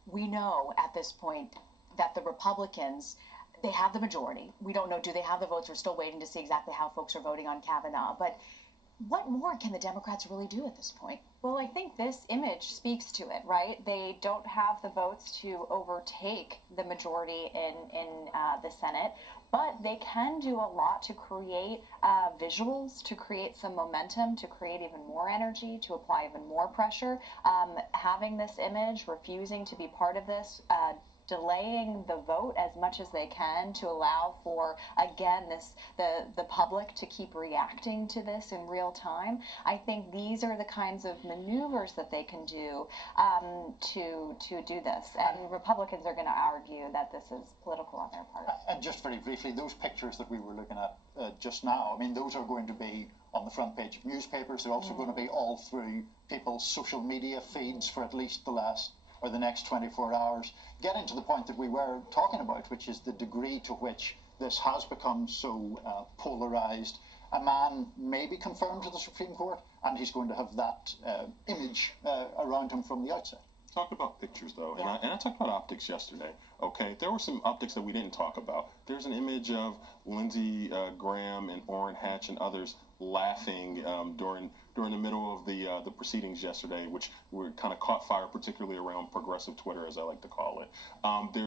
We know at this point that the Republicans, they have the majority. We don't know, do they have the votes? We're still waiting to see exactly how folks are voting on Kavanaugh. But what more can the Democrats really do at this point? Well, I think this image speaks to it, right? They don't have the votes to overtake the majority in the Senate, but they can do a lot to create visuals, to create some momentum, to create even more energy, to apply even more pressure. Having this image, refusing to be part of this, delaying the vote as much as they can to allow for, again, the public to keep reacting to this in real time. I think these are the kinds of maneuvers that they can do to do this. And Republicans are going to argue that this is political on their part. And just very briefly, those pictures that we were looking at just now, I mean, those are going to be on the front page of newspapers. They're also going to be all through people's social media feeds for at least the next 24 hours, getting to the point that we were talking about, which is the degree to which this has become so polarized. A man may be confirmed to the Supreme Court, and he's going to have that image around him from the outset. Talked about pictures, though, and I talked about optics yesterday, okay? There were some optics that we didn't talk about. There's an image of Lindsey Graham and Orrin Hatch and others laughing during the middle of the proceedings yesterday, which were kind of caught fire, particularly around progressive Twitter, as I like to call it.